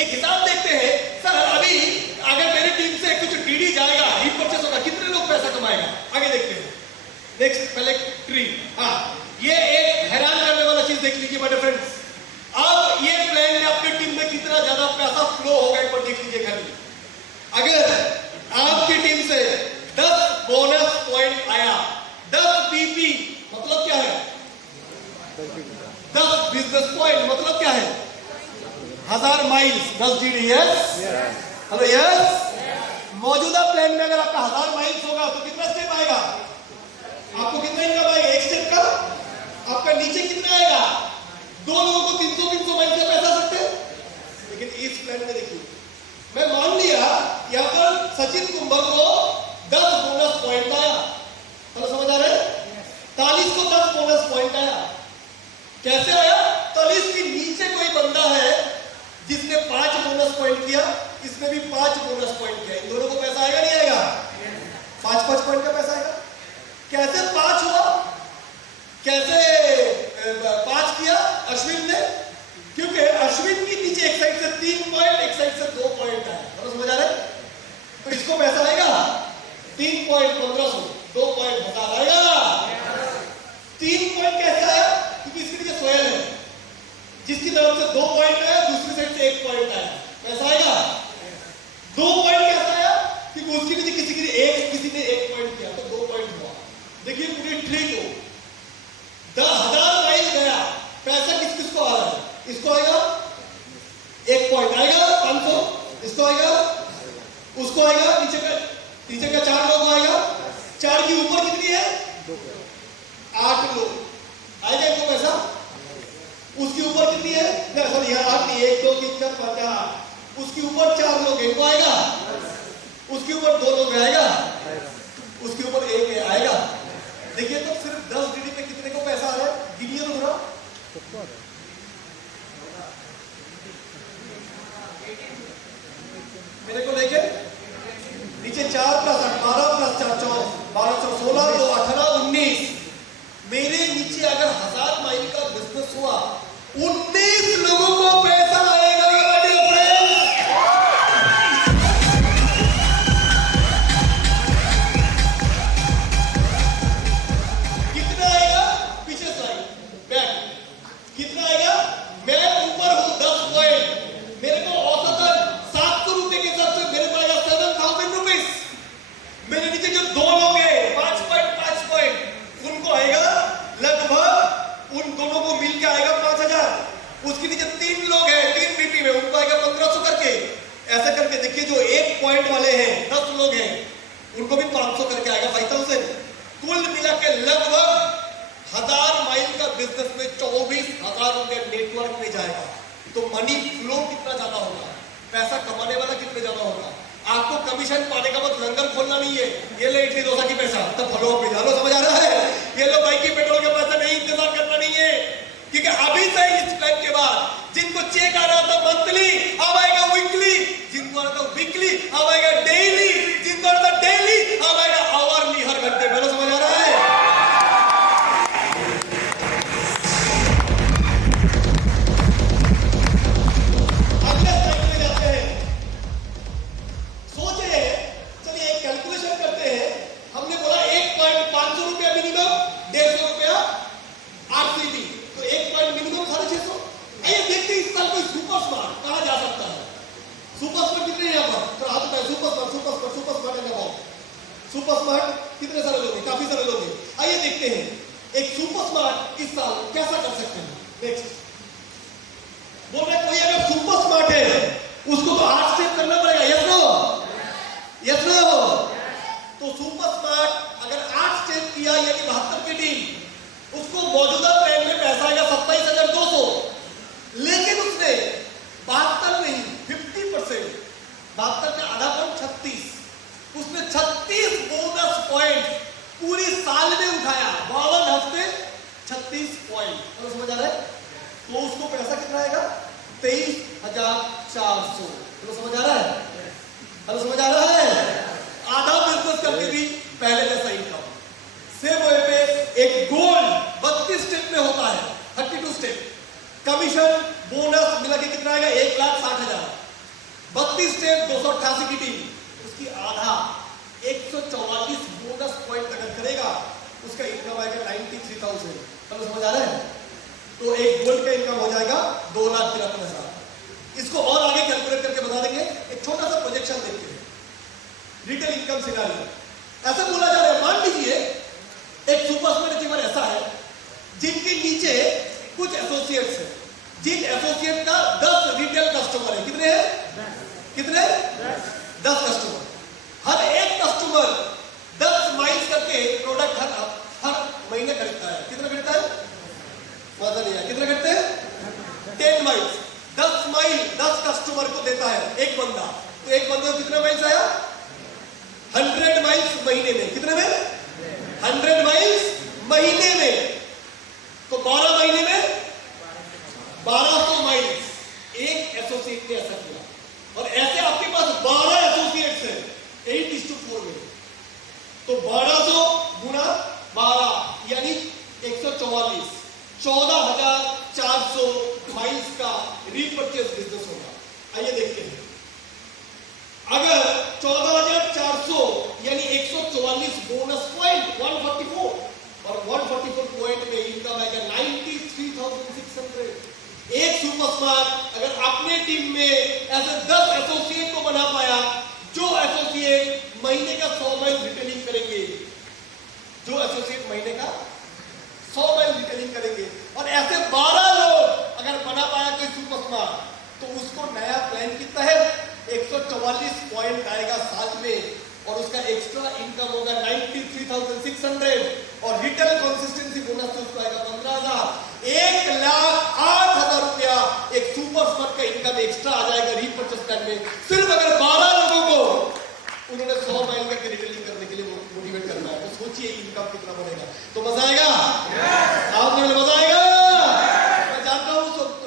एक हिसाब देखते हैं। सर अभी अगर मेरी टीम से कुछ डीडी जाएगा, रीपरचेज होगा, कितने लोग पैसा कमाएगा? आगे देखते हैं। नेक्स्ट पहले ट्री, हाँ ये एक हैरान करने वाला चीज देख लीजिए मेरे फ्रेंड्स। अब ये प्लान में आपकी टीम में कितना ज्यादा पैसा फ्लो होगा एक बार देख लीजिए खाली। अगर आपकी टीम से 10 बोनस पॉइंट आया, 10 बीपी मतलब क्या है? 10 बिजनेस पॉइंट मतलब क्या है? 1000 माइल्स, 10 GDS। Hello yes. मौजूदा प्लान में अगर आपका 1000 माइल्स होगा तो कितना स्टेप आएगा? आपको कितना इनकम आएगा एक स्टेप का? आपका नीचे कितना आएगा? 2 लोगों को 300 माइल से पैसा सकते हैं। लेकिन इस प्लान में देखिए, मैं मान लिया यहाँ पर सचिन कुंभक को 10 बोनस पॉइंट आया। समझ आ रहा है? 40 को 10 बोनस पॉइंट आया। कैसे आया? 40 के नीचे कोई बंदा है जिसने 5 बोनस पॉइंट किया, इसने भी 5 बोनस पॉइंट किया, इन दोनों को पैसा आएगा नहीं आएगा? 5-5 पॉइंट का पैसा आएगा। कैसे 5 हुआ? कैसे 5 किया अश्विन ने? क्योंकि अश्विन की नीचे एक साइड से 3 पॉइंट, एक साइड से 2 पॉइंट आए। समझ आ रहा है? तो इसको पैसा आएगा 3 पॉइंट 1500, 2 पॉइंट 1000 आएगा। 3 पॉइंट कैसे आया? क्योंकि इसके नीचे सोयल है, जिसकी तरफ से 2 पॉइंट आया, दूसरी साइड से 1 पॉइंट आया, पैसा आएगा। 2 पॉइंट कैसे आया? क्योंकि उसके नीचे किसी ने 1 पॉइंट किया तो 2 पॉइंट हुआ। देखिए पूरी ट्री को 10,000 माइल गया, पैसा किस किस को आ रहा है? इसको आएगा 1 पॉइंट आएगा 500, इसको आएगा, उसको आएगा, नीचे का 4 लोग आएगा, 4 की ऊपर कितनी है? 8 लोग आएगा इनको पैसा। उसके ऊपर कितनी है? सॉरी यहाँ 8 नहीं, 1 2 3 4 5 8, उसके ऊपर 4 लोग इनको आएगा, उसके ऊपर 2 लोग आएगा, उसके ऊपर 1 आएगा। देखिए तो सिर्फ 10 डीडी पे कितने को पैसा आ रहा है? गिनिए तो थोड़ा। मेरे को देखे नीचे 4 + 8 12 + 4 12 4 16 2 18 19। मेरे नीचे अगर 1000 माइल का बिजनेस हुआ, 19 लोगों को पैसा आएगा। कितना आएगा? पीछे स्लाइड बैक, कितना आएगा? मैं ऊपर हूं 10 पॉइंट, मेरे को औसतन 700 रुपए के हिसाब से मेरे को आएगा 7000 रुपीज। मेरे नीचे जो 2 लोग हैं 5 पॉइंट, उनको आएगा लगभग, उन दोनों को मिलकर आएगा 5000। उसके नीचे 3 लोग हैं 3 बीपी में, उनको आएगा 1500 करके। ऐसे करके देखिए जो 1 पॉइंट वाले हैं 10 लोग हैं, उनको भी 500 करके आएगा 5000। कुल मिला के लगभग 1000 माइल का बिजनेस में 24,000 रुपए नेटवर्क में जाएगा। तो मनी फ्लो कितना ज्यादा होगा? पैसा कमाने वाला कितने ज्यादा होगा? आपको कमीशन पाने का मतलब लंगर खोलना नहीं है, ये ले इडली डोसा की पैसा तब फॉलो अप में समझ आ रहा है? ये लो बाइक की पेट्रोल के पैसा नहीं, इंतजार करना नहीं है। क्योंकि अभी से इस टाइम के बाद जिनको चेक आ रहा था मंथली, अब आएगा वीकली, जिनको आ रहा था वीकली अब आएगा डेली, जिनको आ रहा था डेली अब आएगा आवरली, हर घंटे। मेरे समझ आ रहा है? अगले स्लाइड में जाते हैं। सोचे, चलिए एक कैलकुलेशन करते हैं। हमने बोला 1 पॉइंट 500 रुपया मिनिमम, 150 रुपया आरसीबी, तो 1 पॉइंट मिनिमम 650। आइए देखते हैं इस साल कोई सुपर स्मार्ट कहां जा सकता है। सुपर स्मार्ट कितने हैं यहाँ पर? तो हाथ उठाए, super smart and about. Super smart कितने सारे लोग हैं? काफी सारे लोग हैं। आइए देखते हैं एक सुपर स्मार्ट इस साल कैसा कर सकते हैं। नेक्स्ट बोल रहे कोई अगर सुपर स्मार्ट है उसको तो 8 स्टेप करना पड़ेगा। Yes no? Yes no? तो सुपर स्मार्ट अगर 8 स्टेप किया, यानी 72 की टीम, उसको मौजूदा प्लान में पैसा आएगा 27,200। लेकिन उसने 72 नहीं 50%, 72 का आधा पॉइंट 36, उसने 36 बोनस पॉइंट पूरी साल में उठाया। 52 हफ्ते 36 पॉइंट। तो समझ आ रहा है? तो उसको पैसा कितना आएगा? 23,400। तो समझ आ रहा है? हेलो समझ आ रहा है? आधा बिजनेस करके भी पहले जैसा इनकम। सेम वे पे एक गोल 32 स्टेप में होता है, 32 स्टेप। कमीशन बोनस मिला के कितना आएगा? 1,60,000। 32 स्टेप 288 की टीम, उसकी आधा 144 बोनस पॉइंट अगर करेगा, उसका इनकम आएगा 93,000। तो समझ आ रहा है? तो एक गोल्ड का इनकम हो जाएगा 2,53,000। इसको और आगे कैलकुलेट करके बता देंगे। एक छोटा सा प्रोजेक्शन देखते हैं, रिटेल इनकम सिनेरियो। ऐसा बोला जा रहा है, मान लीजिए एक सुपर स्मार्ट अचीवर ऐसा है जिनके नीचे कुछ एसोसिएट्स हैं, जिन एसोसिएट का 10 रिटेल कस्टमर है। कितने हैं? कितने? 10 कस्टमर। हर एक कस्टमर 10 माइल्स करके प्रोडक्ट हर महीने खरीदता है। कितना खरीदता है? पता नहीं है कितना खरीदते हैं? 10 माइल्स। 10 माइल 10 कस्टमर को देता है एक बंदा। तो एक बंदे को कितना माइल्स आया? 100 माइल्स महीने में। कितने में? 100 माइल्स महीने में, तो 12 महीने में 1200 माइल्स एक एसोसिएट ने ऐसा किया। और ऐसे आपके पास 12 एसोसिएट्स हैं 8:4 में, तो 1200 गुना 12 यानी 144, 14,400 माइल्स का रीपरचेज बिजनेस होगा। आइए देखते हैं, अगर 14,400 यानी 144 बोनस पॉइंट 144 और 144 पॉइंट में इनकम आएगा 93,600। एक सुपर स्मार्ट अगर अपने टीम में ऐसे 10 एसोसिएट को बना पाया, जो एसोसिएट महीने का 100 माइल रिटेलिंग करेंगे, जो एसोसिएट महीने का 100 माइल रिटेलिंग करेंगे, और ऐसे 12 लोग अगर बना पाया कोई सुपर स्मार्ट, तो उसको नया प्लान के तहत 144 पॉइंट आएगा साल में, और उसका एक्स्ट्रा इनकम होगा 93,600, और रिटेल कंसिस्टेंसी बोनस तो उसको आएगा 15,000। 1,08,000 रुपया एक सुपर स्मार्ट का इनकम एक्स्ट्रा आ जाएगा रीपरचेज प्लान में, सिर्फ अगर 12 लोगों को उन्होंने 100 माइल का रिटेलिंग करने के लिए मोटिवेट करना है। तो सोचिए इनकम कितना बनेगा। तो मजा आएगा, आप लोगों को मजा आएगा। मैं जानता हूं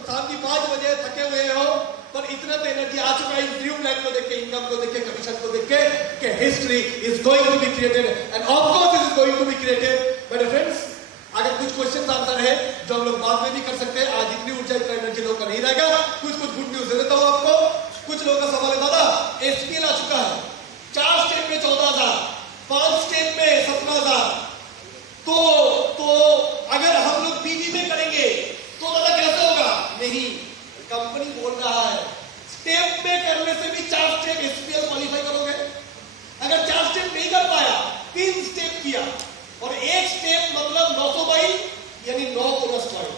शाम की 5 बजे थके हुए हो, पर इतना तो एनर्जी आ चुका है ड्यू प्लान को देख के, इनकम को देख के, कमीशन को देख के, कि history is going to be created and of course it is going to be created. मेरे फ्रेंड्स, अगर कुछ क्वेश्चन आंसर है जो हम लोग बाद में भी कर सकते हैं, आज इतनी ऊर्जा इतना एनर्जी लोगों का नहीं रहेगा। कुछ गुड न्यूज दे देता हूं आपको। कुछ लोगों का सवाल है, दादा एसपीएल आ चुका है, 4 स्टेट में 14,000, 5 स्टेट में 17,000, तो अगर हम लोग पीजी में करेंगे तो दादा कैसे होगा? नहीं, कंपनी बोल रहा है स्टेप में करने से भी 4 स्टेप एसपीएल क्वालिफाई करोगे। अगर 4 स्टेप नहीं कर पाया, 3 स्टेप किया, और 1 स्टेप मतलब 900 माइल यानी 9 बोनस पॉइंट।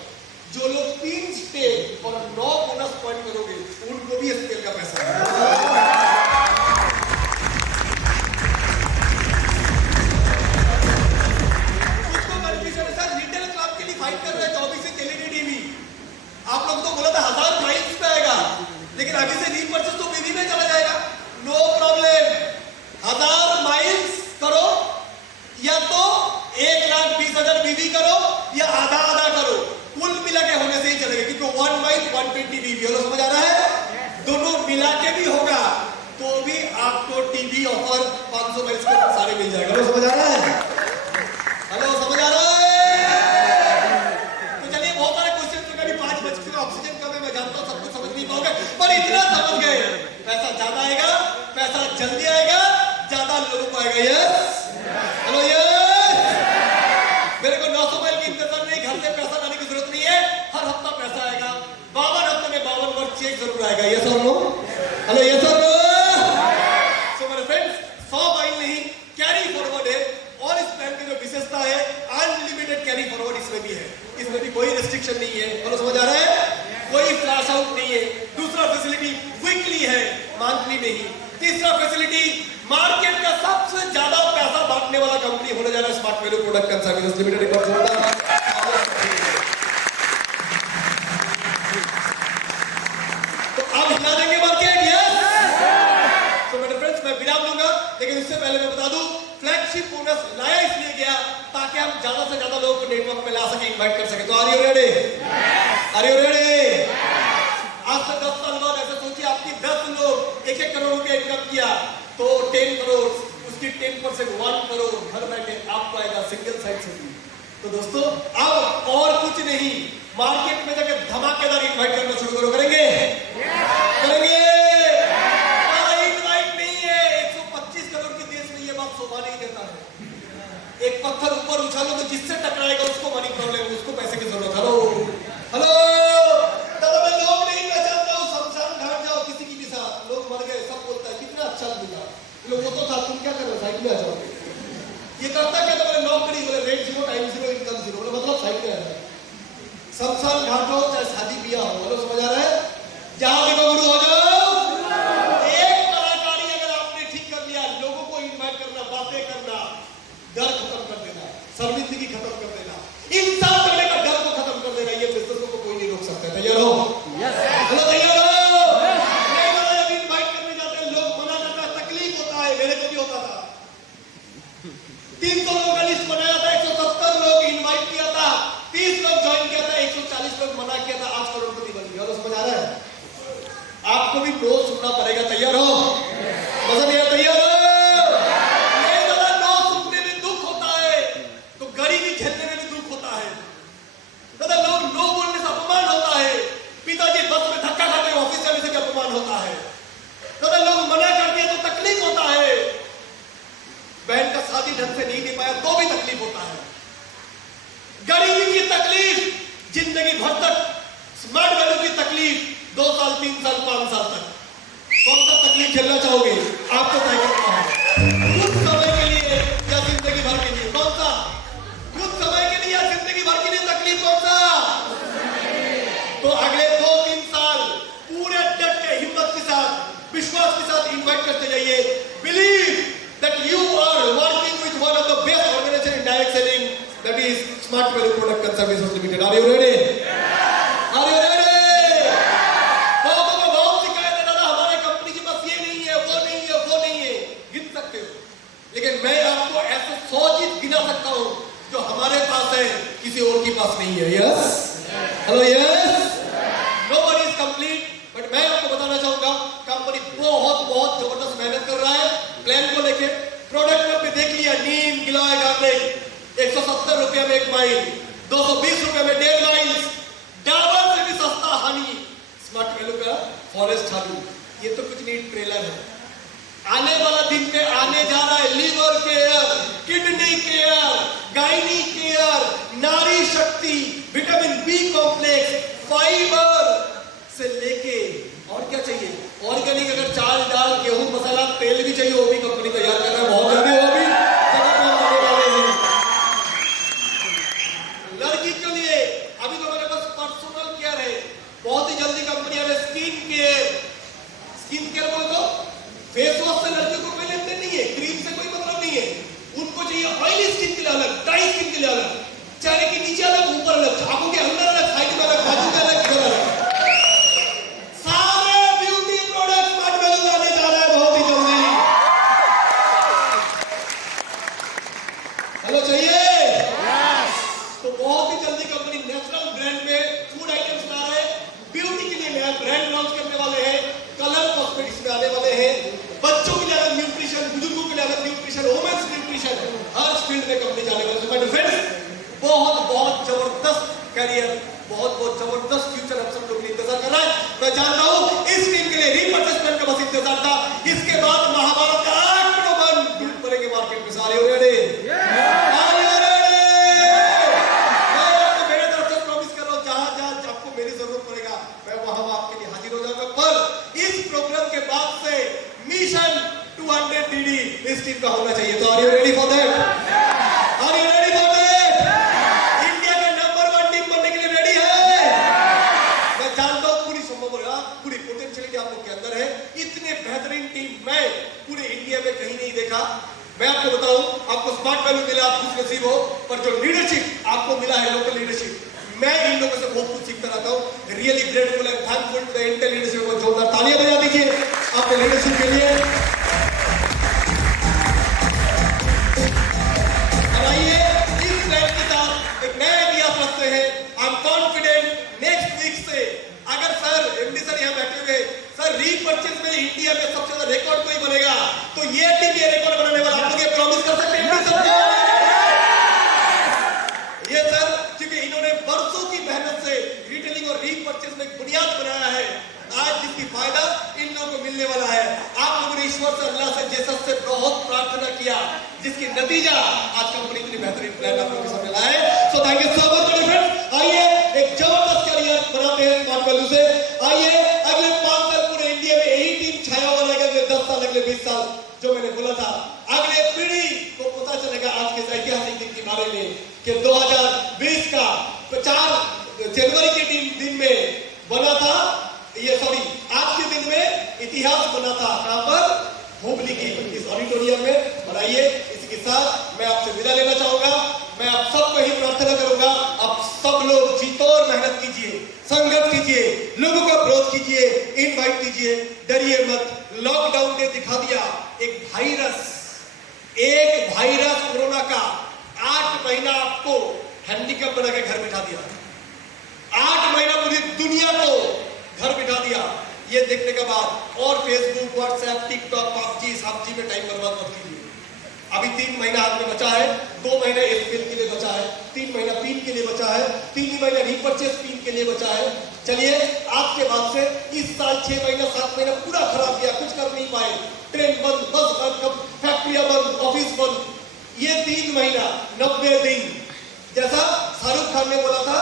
जो लोग 3 स्टेप और 9 बोनस पॉइंट करोगे, उनको भी एसपीएल का पैसा है। आप लोग तो बोला था 1000 माइल्स पे आएगा, लेकिन अभी से रीपरचेज तो बीवी में चला जाएगा। नो प्रॉब्लम, 1000 माइल्स करो, या तो 1,20,000 बीवी करो, या आधा आधा करो, कुल मिला के होने से ही चलेगा, क्योंकि 1 माइल 120 बीवी। समझ आ रहा है? दोनों मिला के भी होगा तो भी आपको टीवी ऑफर 500 माइल्स के सारे मिल जाएगा। समझ आ रहा है? हेलो, समझ आ रहा है? ऑक्सीजन कम है, मैं जानता हूं सब कुछ समझ नहीं पाओगे, पर इतना समझ गए, पैसा ज्यादा आएगा, पैसा जल्दी आएगा, ज्यादा लोगों को आएगा। Yes, hello, yes. मेरे को 900 माइल की इंतजार नहीं, घर से पैसा लाने की जरूरत नहीं है, हर हफ्ता पैसा आएगा, 52 हफ्ते में 52 बार चेक जरूर आएगा। यस और नो? हेलो, यस और नो? सो मेरे फ्रेंड्स, 100 माइल नहीं, कैरी फॉरवर्ड है, और इस प्लान की जो विशेषता है, अनलिमिटेड कैरी फॉरवर्ड इसमें भी है, इसमें भी कोई रिस्ट्रिक्शन नहीं है। बोलो, समझ आ रहा है? कोई फ्लैश आउट नहीं है। दूसरा फैसिलिटी वीकली है, मंथली नहीं। तीसरा फैसिलिटी, मार्केट का सबसे ज्यादा पैसा बांटने वाला कंपनी होने जा रहा है smart value product and services limited. एक बार जोरदार। तो अब हिला देंगे मार्केट। यस। तो मेरे फ्रेंड्स, मैं विराम लूंगा, लेकिन उससे पहले मैं बता दूं, फ्लैगशिप बोनस लाया इसलिए गया ताकि हम ज्यादा से ज्यादा लोगों को नेटवर्क पे ला सके, इनवाइट कर सके। तो are you ready? Are you ready? आज से 10 साल बाद ऐसे सोचिए, आपकी 10 लोग 1-1 करोड़ रुपया इनकम किया, तो 10 करोड़, उसकी 10% 1 करोड़ घर बैठे आपको आएगा सिंगल साइड से। तो दोस्तों, अब और कुछ नहीं, मार्केट में जाकर धमाकेदार इनवाइट करना शुरू करो। करेंगे? करेंगे? इनवाइट नहीं है, 125 करोड़ के देश में ये बात शोभा नहीं देता है। एक पत्थर ऊपर उछालो तो जिससे टकराएगा उसको मनी प्रॉब्लम, उसको पैसे की जरूरत। हेलो, हेलो, दादा मैं लोग नहीं पहचानता हूँ, शमशान घाट जाओ किसी की भी साथ, लोग मर गए, सब बोलता है कितना अच्छा मिला, लोग वो तो था, तुम क्या कर रहे हो, साइड में आ जाओ। ये करता क्या था? बोले नौकरी, बोले रेट 0, टाइम 0, इनकम 0, बोले मतलब साइड में आ जाए। शमशान घाट हो चाहे शादी ब्याह हो, बोलो समझ आ रहा है? जहां देखो गुरु हो जाओ। एक कलाकारी अगर आपने ठीक कर लिया, लोगों को इन्वाइट करना, बातें करना, डर खत्म कर देना, शर्मिंदगी खत्म कर देना, इंसान करने का डर को खत्म कर देना, ये बिजनेस को कोई नहीं रोक सकता। तैयार हो? यस। हेलो, तैयार हो? जब इन्वाइट करने जाते हैं लोग मना करता है, तकलीफ होता है, मेरे को भी होता था। 300 लोगों का लिस्ट बनाया था, 170 लोग आपको भी नो सुनना पड़ेगा। तैयार हो? मजा नहीं आया? तैयार हो? नहीं दादा, नो सुनने में दुख होता है तो गरीबी झेलने में भी दुख होता है। दादा लोग नो बोलने से अपमान होता है। पिताजी बस में धक्का खाते हुए ऑफिस जाने से भी अपमान होता है। दादा लोग मना कर दिया तो तकलीफ होता है। बहन का शादी ढंग से नहीं पाया तो भी तकलीफ होता है। गरीबी की तकलीफ, जिंदगी भर तक, स्मार्ट वैल्यू की तकलीफ 2 साल 3 साल 5 साल तक, कौन सा तकलीफ झेलना चाहोगे? आपको तय करना है। कुछ समय के लिए या जिंदगी भर के लिए? कौन सा? कुछ समय के लिए या जिंदगी भर के लिए तकलीफ? कौन सा? तो अगले 2-3 साल पूरे डट के, हिम्मत के साथ, विश्वास के साथ इन्वाइट करते जाइए। Believe that you are working with one of the best organisation in direct selling, that is smart value product and services limited. Are you ready? Are you ready? बहुतों को बहुत शिकायत है, दादा हमारे कंपनी के पास ये नहीं है, वो नहीं है, वो नहीं है। गिन सकते हो, लेकिन मैं आपको ऐसे 100 चीज गिना सकता हूं जो हमारे पास है, किसी और के पास नहीं है। Yes? Hello? Yes? Nobody is complete, but मैं आपको बताना चाहूंगा कंपनी बहुत जबरदस्त मेहनत कर रहा है प्लान को लेके। प्रोडक्ट में आपने देख लिया, नीम गिलोय गार्लिक 170 रुपए में 1 माइल, 220 रुपए में 1.5 माइल, डाबर से भी सस्ता हनी, स्मार्ट वैल्यू का फॉरेस्ट हनी। ये तो कुछ नहीं, ट्रेलर है। आने वाला दिन में आने जा रहा है liver care, kidney care, gynae care, Nari Shakti, vitamin B complex, fibre से लेके और क्या चाहिए, ऑर्गेनिक, अगर चाल दाल गेहूं मसाला तेल भी चाहिए वो भी कंपनी तैयार कर रहा है। बहुत जल्दी वो भी जगत में आने वाले हैं। लड़की के लिए अभी तो मेरे पास पर्सनल केयर है, बहुत ही जल्दी कंपनी आ रही है। स्किन केयर बोलो तो फेस वॉश से लड़कियों को कोई लेते नहीं है, क्रीम से कोई मतलब नहीं है। उनको चाहिए ऑयली स्किन के लिए अलग, ड्राई स्किन के लिए अलग, चेहरे के नीचे अलग, ऊपर अलग, आंखों के अंदर अलग, साइड में अलग, बाजू में अलग, इधर अलग। सारे ब्यूटी प्रोडक्ट स्मार्ट वैल्यू आने जा रहा है बहुत ही जल्दी। हेलो चाहिए? तो बहुत ही जल्दी कंपनी नेचुरल ब्रांड में फूड आइटम्स ला रहे हैं। ब्यूटी के लिए नया ब्रांड लॉन्च करने वाले हैं। कलर कॉस्मेटिक्स में आने वाले हैं। बच्चों के लिए अलग न्यूट्रिशन, बुजुर्गों के लिए अलग न्यूट्रिशन, वुमेन्स न्यूट्रिशन, हर फील्ड में कंपनी जाने वाली है। माय फ्रेंड्स, बहुत जबरदस्त कैरियर, बहुत जबरदस्त फ्यूचर हम सब लोग के इंतजार कर रहा है। मैं जानता हूं इस टीम के लिए रीपर्चेसमेंट का बस इंतजार था। इसके बाद महाभारत का आक्रमण ढूंढ पड़ेंगे मार्केट में। सारे हो रेडी? इस टीम का होना चाहिए। तो are you ready for that? Are you ready for that? India का नंबर 1 टीम बनने के लिए रेडी है? मैं जानता हूं पूरी पूरी पोटेंशियलिटी आप लोग के अंदर है। इतने बेहतरीन टीम मैं पूरे इंडिया में कहीं नहीं देखा। मैं आपको बताऊं, आपको स्मार्ट वैल्यू मिला, आप खुश नसीब हो, पर जो लीडरशिप आपको मिला है, लोकल लीडरशिप, मैं इन लोगों से बहुत कुछ सीखता रहता हूं। Really grateful and thankful to the Intel leadership. को जोरदार तालियां बजा दीजिए आपके लीडरशिप के लिए। रीपर्चेस में इंडिया में सबसे ज्यादा रिकॉर्ड कोई बनेगा तो ये टीम ये रिकॉर्ड बनाने वाला। आप लोग ये प्रॉमिस कर सकते हैं? ये सर, क्योंकि इन्होंने वर्षों की मेहनत से रिटेलिंग और रीपर्चेस में एक बुनियाद बनाया है, आज जिसकी फायदा इन लोगों को मिलने वाला है। आप लोगों ने ईश्वर से, अल्लाह से, जेसस से बहुत प्रार्थना किया, जिसकी नतीजा आज कंपनी इतनी बेहतरीन प्लान आप लोगों के सामने लाए। So thank you so much friends. आइए एक जबरदस्त कैरियर बनाते हैं स्मार्ट वैल्यू से। आइए अगले 5 साल पूरे इंडिया में यही टीम छाया हुआ रहेगा। अगले 10 साल, अगले 20 साल, जो मैंने बोला था, अगले पीढ़ी को पता चलेगा आज के ऐतिहासिक दिन के बारे में कि 2020 का 4 जनवरी के दिन में बना था। ये सॉरी, आज के दिन में इतिहास बना था। कहां पर? हुबली की इस ऑडिटोरियम में। बनाइए। इसी के साथ मैं आपसे विदा लेना चाहूंगा। मैं आप सबको ही प्रार्थना करूंगा, आप सब लोग जीतो और मेहनत कीजिए, संघर्ष कीजिए, लोगों का विरोध कीजिए, इनवाइट कीजिए, डरिए मत। लॉकडाउन ने दिखा दिया एक वायरस कोरोना का 8 महीना आपको हैंडीकैप बना के घर बिठा दिया। 8 महीना पूरी दुनिया को घर बिठा दिया। ये देखने के बाद और फेसबुक, व्हाट्सएप, टिकटॉक, पबजी में टाइम बर्बाद मत कीजिए। अभी 3 महीना हाथ में बचा है, 2 महीना एसपीएल के लिए बचा है, 3 महीना पिन के लिए बचा है, 3 महीना रीपर्चेस पिन के लिए बचा है। चलिए आज के बाद से इस साल 6 महीना 7 महीना पूरा खराब गया, कुछ कर नहीं पाए, ट्रेन बंद, बस बंद, फैक्ट्रियां बंद, ऑफिस बंद। ये 3 महीना 90 दिन, जैसा शाहरुख खान ने बोला था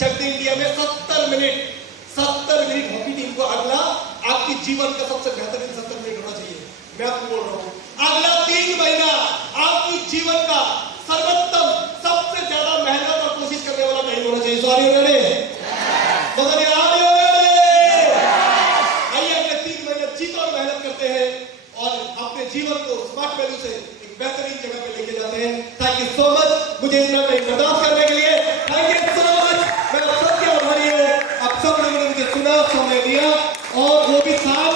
चक दे इंडिया में 70 मिनट हॉकी टीम को अगला आपकी जीवन का सबसे बेहतरीन 70 मिनट होना चाहिए। मैं आपको बोल रहा हूं अगला 3 महीना आपकी जीवन का सर्वोत्तम, सबसे ज्यादा मेहनत और कोशिश करने वाला टाइम होना चाहिए। सॉरी रेडी मतलब आइए अगले 3 महीने जीत और मेहनत करते हैं और अपने जीवन को स्मार्ट वैल्यू से एक बेहतरीन जगह पे लेके जाते हैं। थैंक यू सो मच मुझे इतना टाइम बर्दाश्त करने के लिए। Thank you so much. मैं आप सबके आभारी हूं, आप सब लोगों ने मुझे सुना, समय दिया और वो भी साथ